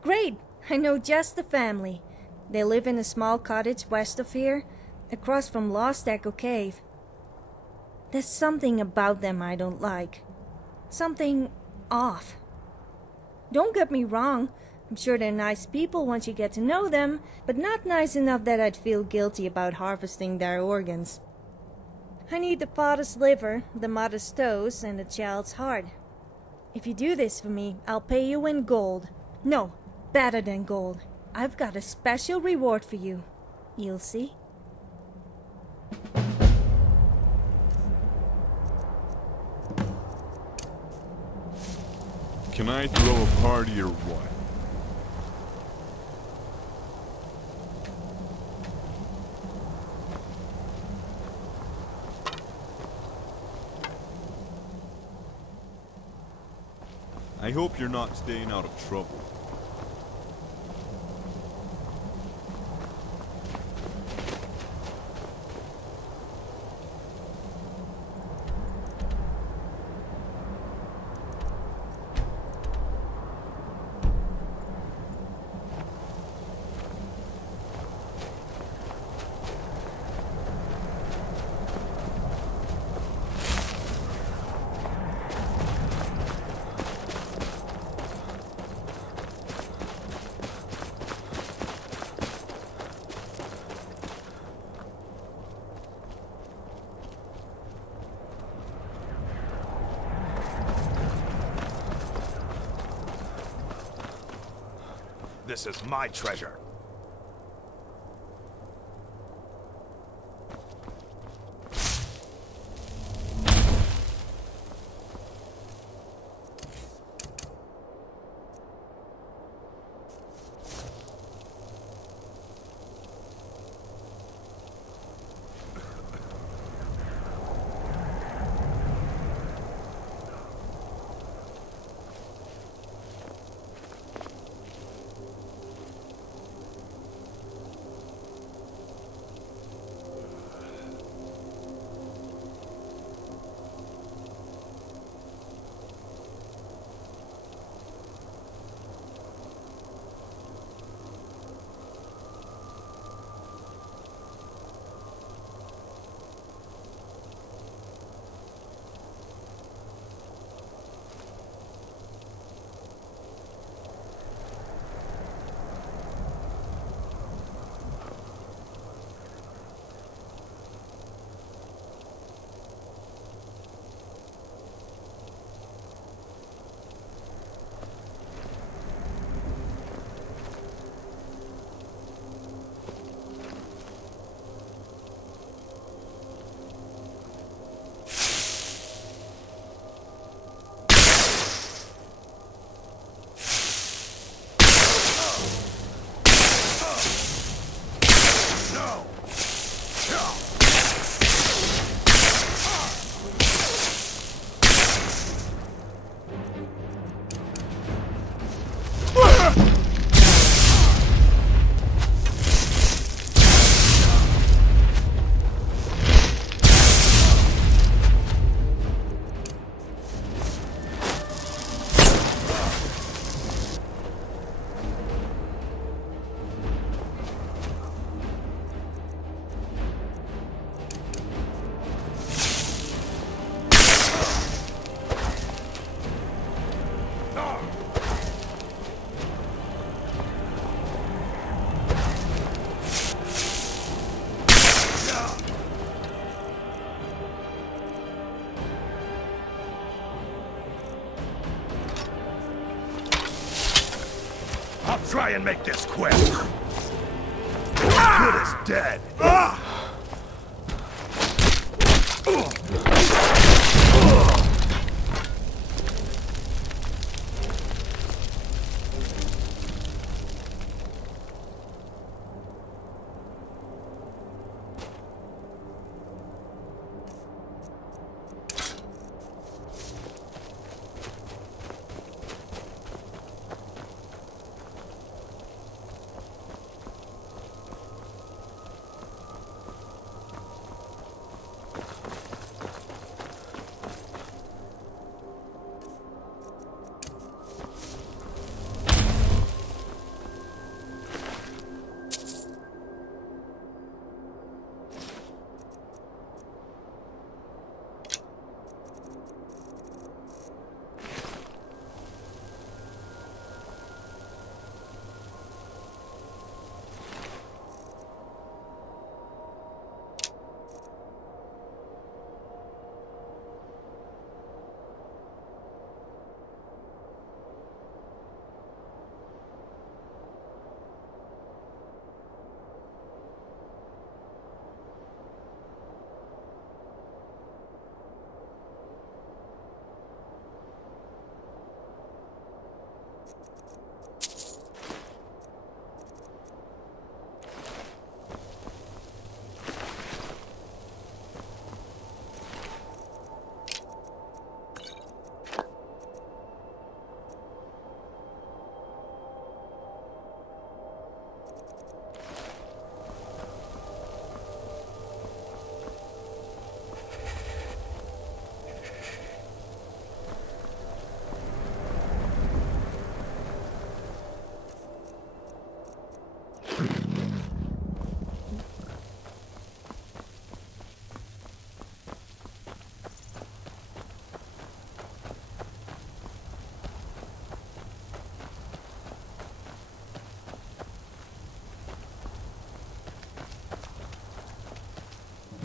Great! I know just the family. They live in a small cottage west of here, across from Lost Echo Cave. There's something about them I don't like. Something off. Don't get me wrong, I'm sure they're nice people once you get to know them, but not nice enough that I'd feel guilty about harvesting their organs. I need the father's liver, the mother's toes, and the child's heart. If you do this for me, I'll pay you in gold. No, better than gold. I've got a special reward for you. You'll see. Can I throw a party or what? I hope you're not staying out of trouble. This is my treasure. Try and make this quick. Kid is dead.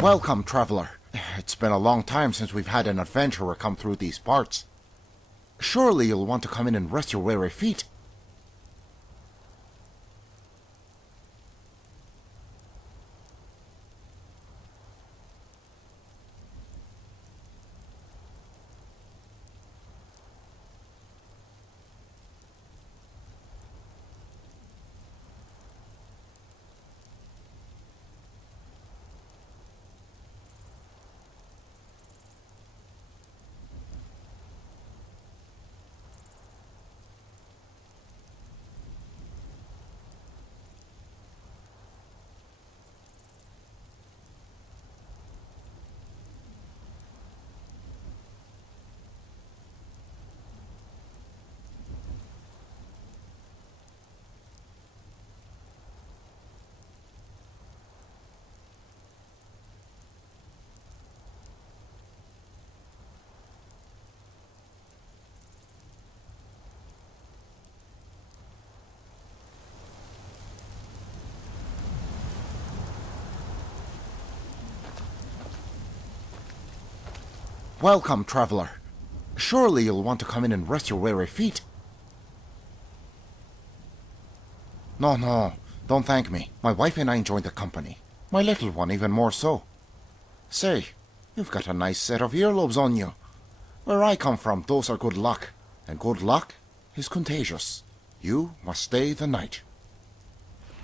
Welcome, traveler. It's been a long time since we've had an adventurer come through these parts. Surely you'll want to come in and rest your weary feet. Welcome, traveler. Surely you'll want to come in and rest your weary feet. No, don't thank me. My wife and I enjoy the company. My little one even more so. Say, you've got a nice set of earlobes on you. Where I come from, those are good luck. And good luck is contagious. You must stay the night.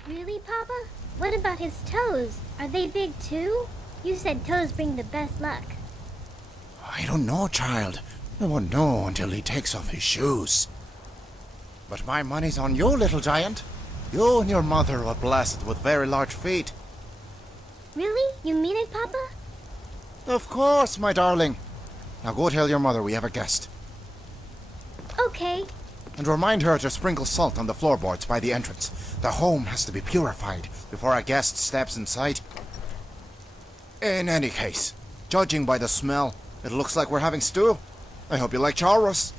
Really, Papa? What about his toes? Are they big too? You said toes bring the best luck. I don't know, child. I won't know until he takes off his shoes. But my money's on you, little giant. You and your mother were blessed with very large feet. Really? You mean it, Papa? Of course, my darling. Now go tell your mother we have a guest. Okay. And remind her to sprinkle salt on the floorboards by the entrance. The home has to be purified before a guest steps inside. In any case, judging by the smell, it looks like we're having stew. I hope you like churros.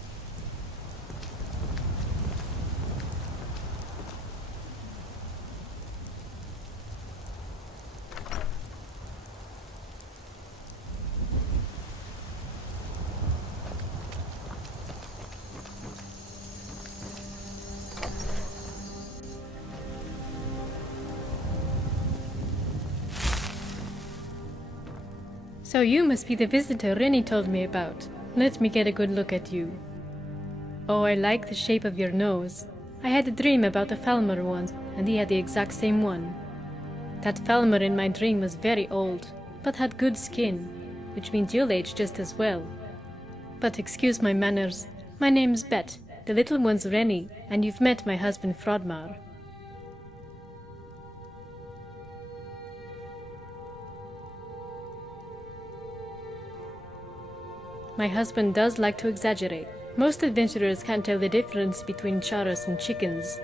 So you must be the visitor Rennie told me about. Let me get a good look at you. Oh, I like the shape of your nose. I had a dream about a Falmer once, and he had the exact same one. That Falmer in my dream was very old, but had good skin, which means you'll age just as well. But excuse my manners. My name's Bet, the little one's Rennie, and you've met my husband Frodmar. My husband does like to exaggerate. Most adventurers can't tell the difference between charas and chickens.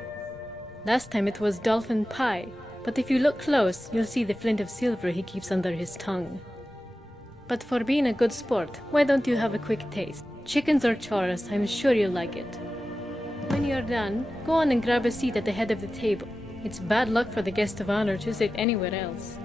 Last time it was dolphin pie, but if you look close, you'll see the flint of silver he keeps under his tongue. But for being a good sport, why don't you have a quick taste? Chickens or charas, I'm sure you'll like it. When you're done, go on and grab a seat at the head of the table. It's bad luck for the guest of honor to sit anywhere else.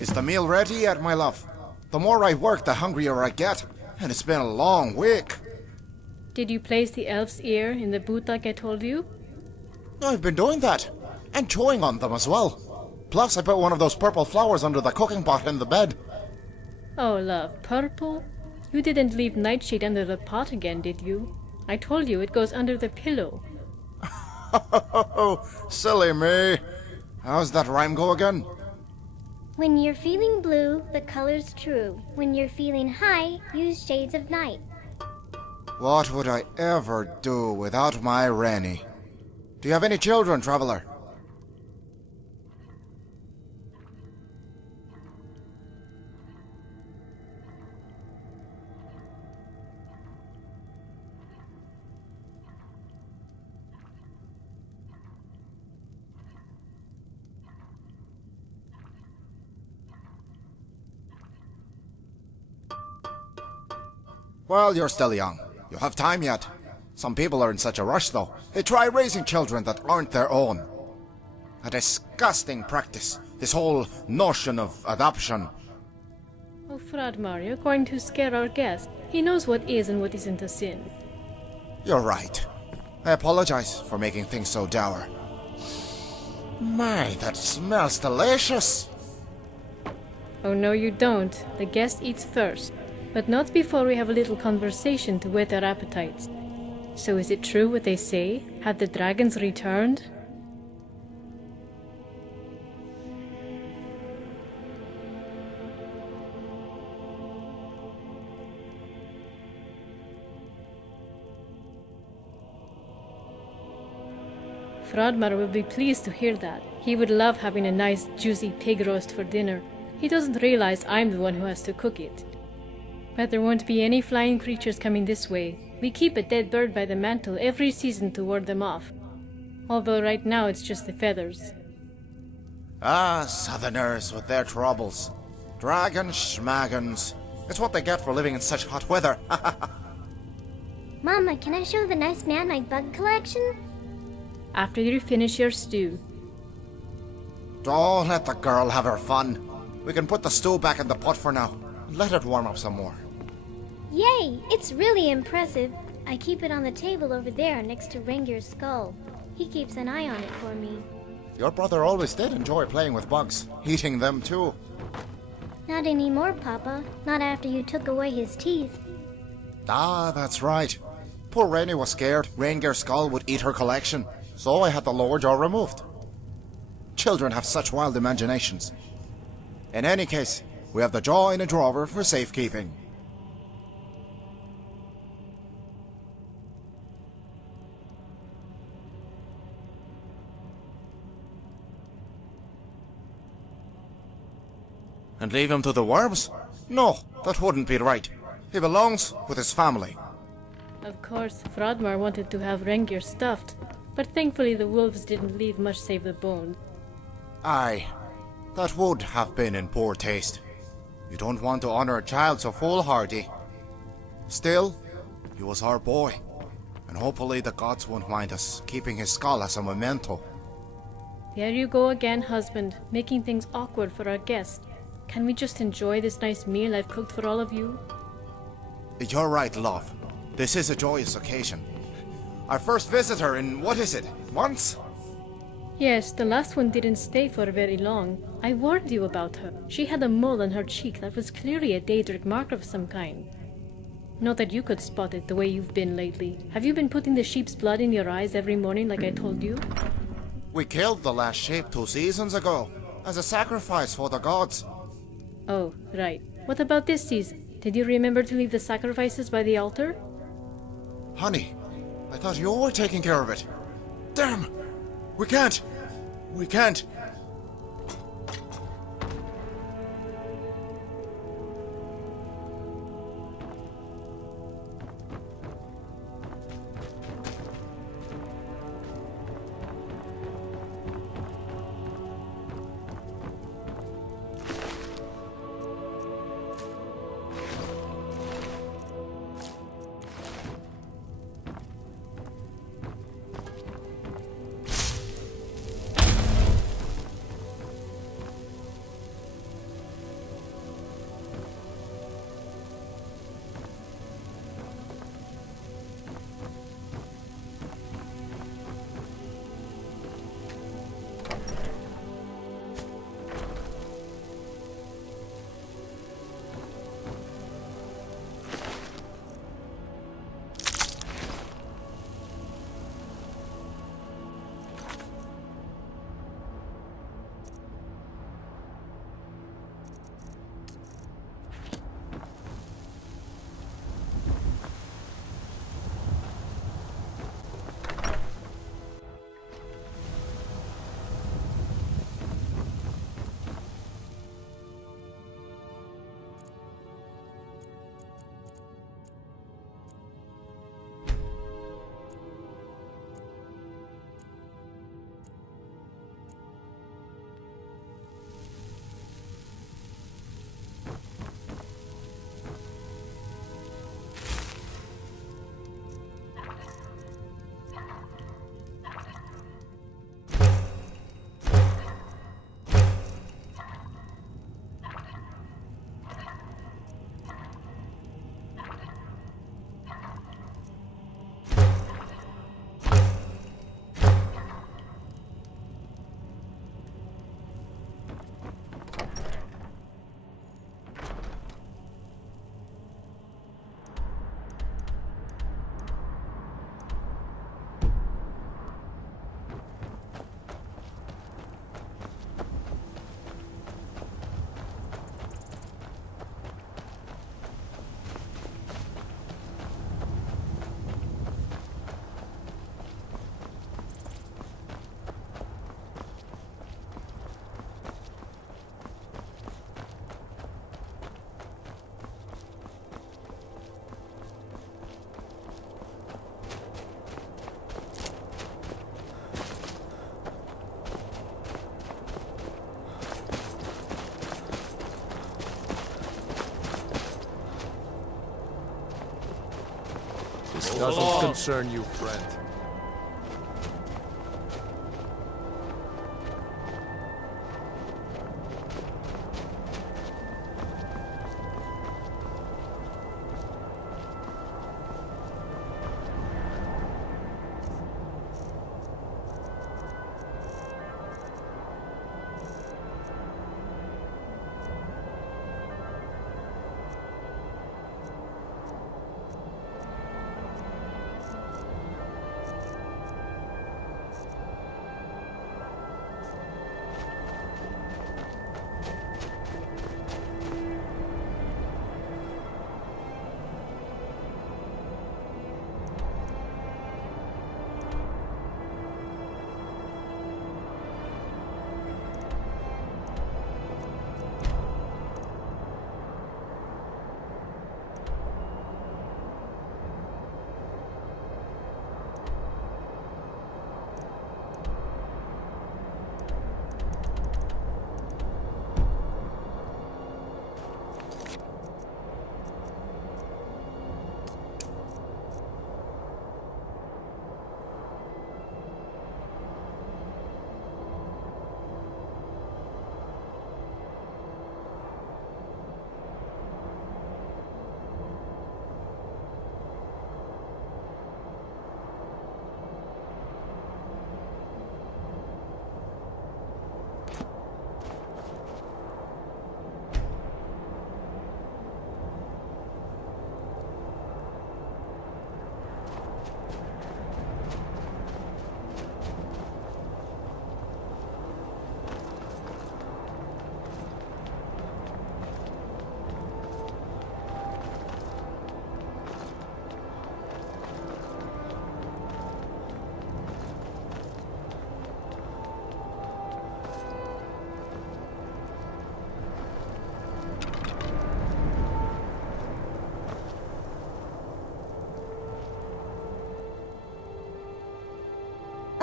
Is the meal ready yet, my love? The more I work, the hungrier I get, and it's been a long week. Did you place the elf's ear in the boot like I told you? I've been doing that, and chewing on them as well. Plus, I put one of those purple flowers under the cooking pot in the bed. Oh, love, purple? You didn't leave Nightshade under the pot again, did you? I told you it goes under the pillow. Silly me. How's that rhyme go again? When you're feeling blue, the color's true. When you're feeling high, use shades of night. What would I ever do without my Rennie? Do you have any children, traveler? Well, you're still young. You have time yet. Some people are in such a rush, though. They try raising children that aren't their own. A disgusting practice, this whole notion of adoption. Oh, Fradmar, you're going to scare our guest. He knows what is and what isn't a sin. You're right. I apologize for making things so dour. My, that smells delicious. Oh, no, you don't. The guest eats first. But not before we have a little conversation to whet our appetites. So is it true what they say? Have the dragons returned? Fradmar will be pleased to hear that. He would love having a nice juicy pig roast for dinner. He doesn't realize I'm the one who has to cook it. But there won't be any flying creatures coming this way. We keep a dead bird by the mantle every season to ward them off. Although right now it's just the feathers. Ah, southerners with their troubles. Dragons, schmagons. It's what they get for living in such hot weather. Mama, can I show the nice man my bug collection? After you finish your stew. Don't let the girl have her fun. We can put the stew back in the pot for now. Let it warm up some more. Yay! It's really impressive. I keep it on the table over there next to Rengir's skull. He keeps an eye on it for me. Your brother always did enjoy playing with bugs. Eating them too. Not anymore, Papa. Not after you took away his teeth. Ah, that's right. Poor Rennie was scared Rengir's skull would eat her collection. So I had the lower jaw removed. Children have such wild imaginations. In any case, we have the jaw in a drawer for safekeeping. And leave him to the worms? No, that wouldn't be right. He belongs with his family. Of course, Fradmar wanted to have Rengir stuffed, but thankfully the wolves didn't leave much save the bones. Aye, that would have been in poor taste. You don't want to honor a child so foolhardy. Still, he was our boy, and hopefully the gods won't mind us keeping his skull as a memento. There you go again, husband, making things awkward for our guest. Can we just enjoy this nice meal I've cooked for all of you? You're right, love. This is a joyous occasion. Our first visitor in, what is it, months? Yes, the last one didn't stay for very long. I warned you about her. She had a mole on her cheek that was clearly a Daedric mark of some kind. Not that you could spot it the way you've been lately. Have you been putting the sheep's blood in your eyes every morning like I told you? We killed the last sheep 2 seasons ago, as a sacrifice for the gods. Oh, right. What about this season? Did you remember to leave the sacrifices by the altar? Honey, I thought you were taking care of it. Damn! We can't! We can't! This doesn't concern you, friend.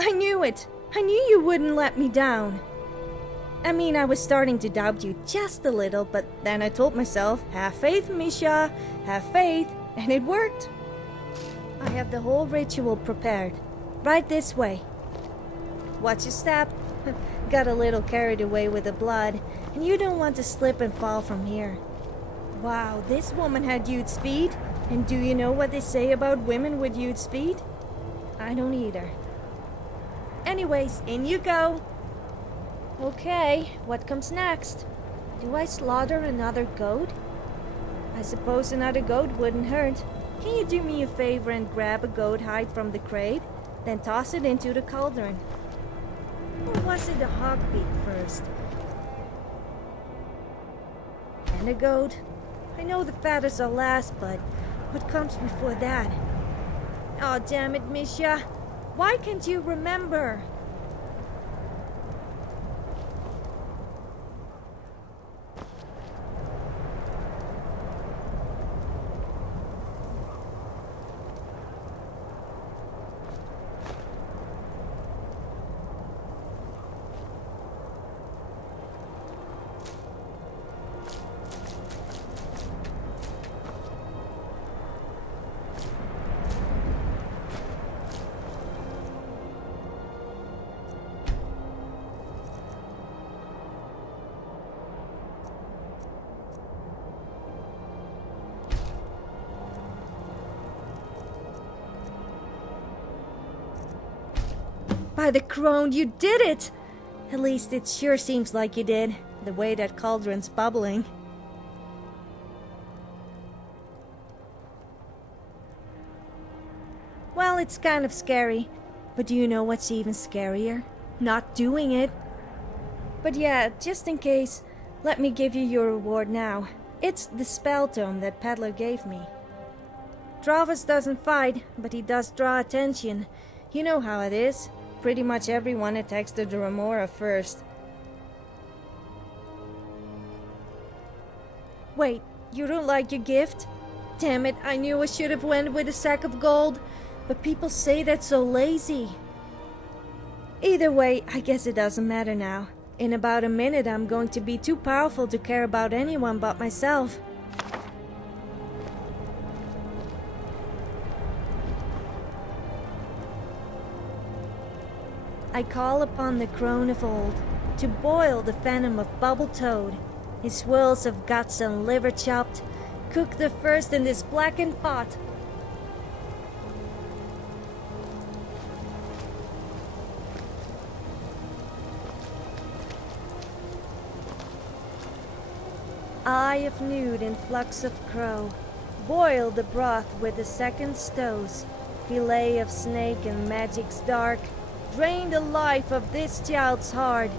I knew it! I knew you wouldn't let me down! I mean, I was starting to doubt you just a little, but then I told myself, have faith, Misha, have faith, and it worked! I have the whole ritual prepared. Right this way. Watch your step. Got a little carried away with the blood, and you don't want to slip and fall from here. Wow, this woman had huge speed. And do you know what they say about women with huge speed? I don't either. Anyways, in you go. Okay, what comes next? Do I slaughter another goat? I suppose another goat wouldn't hurt. Can you do me a favor and grab a goat hide from the crate, then toss it into the cauldron? Or was it a hog beat first? And a goat? I know the fattest are last, but what comes before that? Oh, damn it, Misha. Why can't you remember? By the crone, you did it! At least it sure seems like you did, the way that cauldron's bubbling. Well, it's kind of scary, but do you know what's even scarier? Not doing it. But yeah, just in case, let me give you your reward now. It's the spell tome that Peddler gave me. Dravas doesn't fight, but he does draw attention. You know how it is. Pretty much everyone attacks the Dromora first. Wait, you don't like your gift? Damn it, I knew I should have went with a sack of gold, but people say that's so lazy. Either way, I guess it doesn't matter now. In about a minute, I'm going to be too powerful to care about anyone but myself. I call upon the crone of old to boil the venom of bubble toad, his swirls of guts and liver chopped, cook the first in this blackened pot. Eye of nude and flux of crow, boil the broth with the second stows, fillet of snake and magic's dark, drain the life of this child's heart.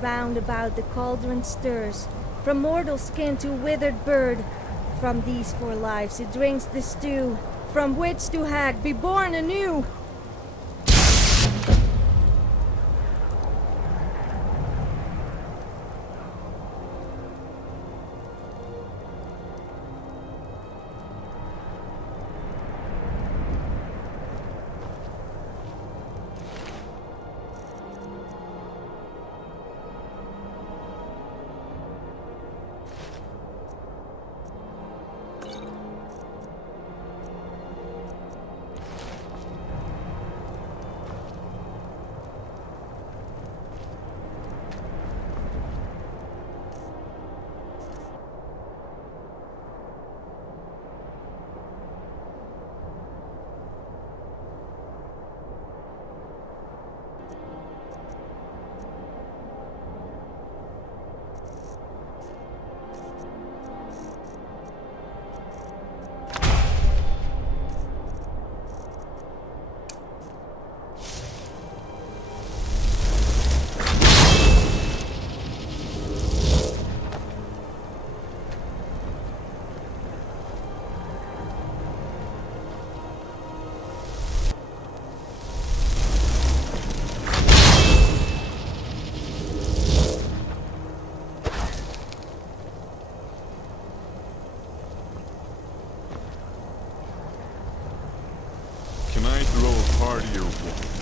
Round about the cauldron stirs, from mortal skin to withered bird. From these 4 lives it drinks the stew, from witch to hag be born anew. Can I throw a party or what?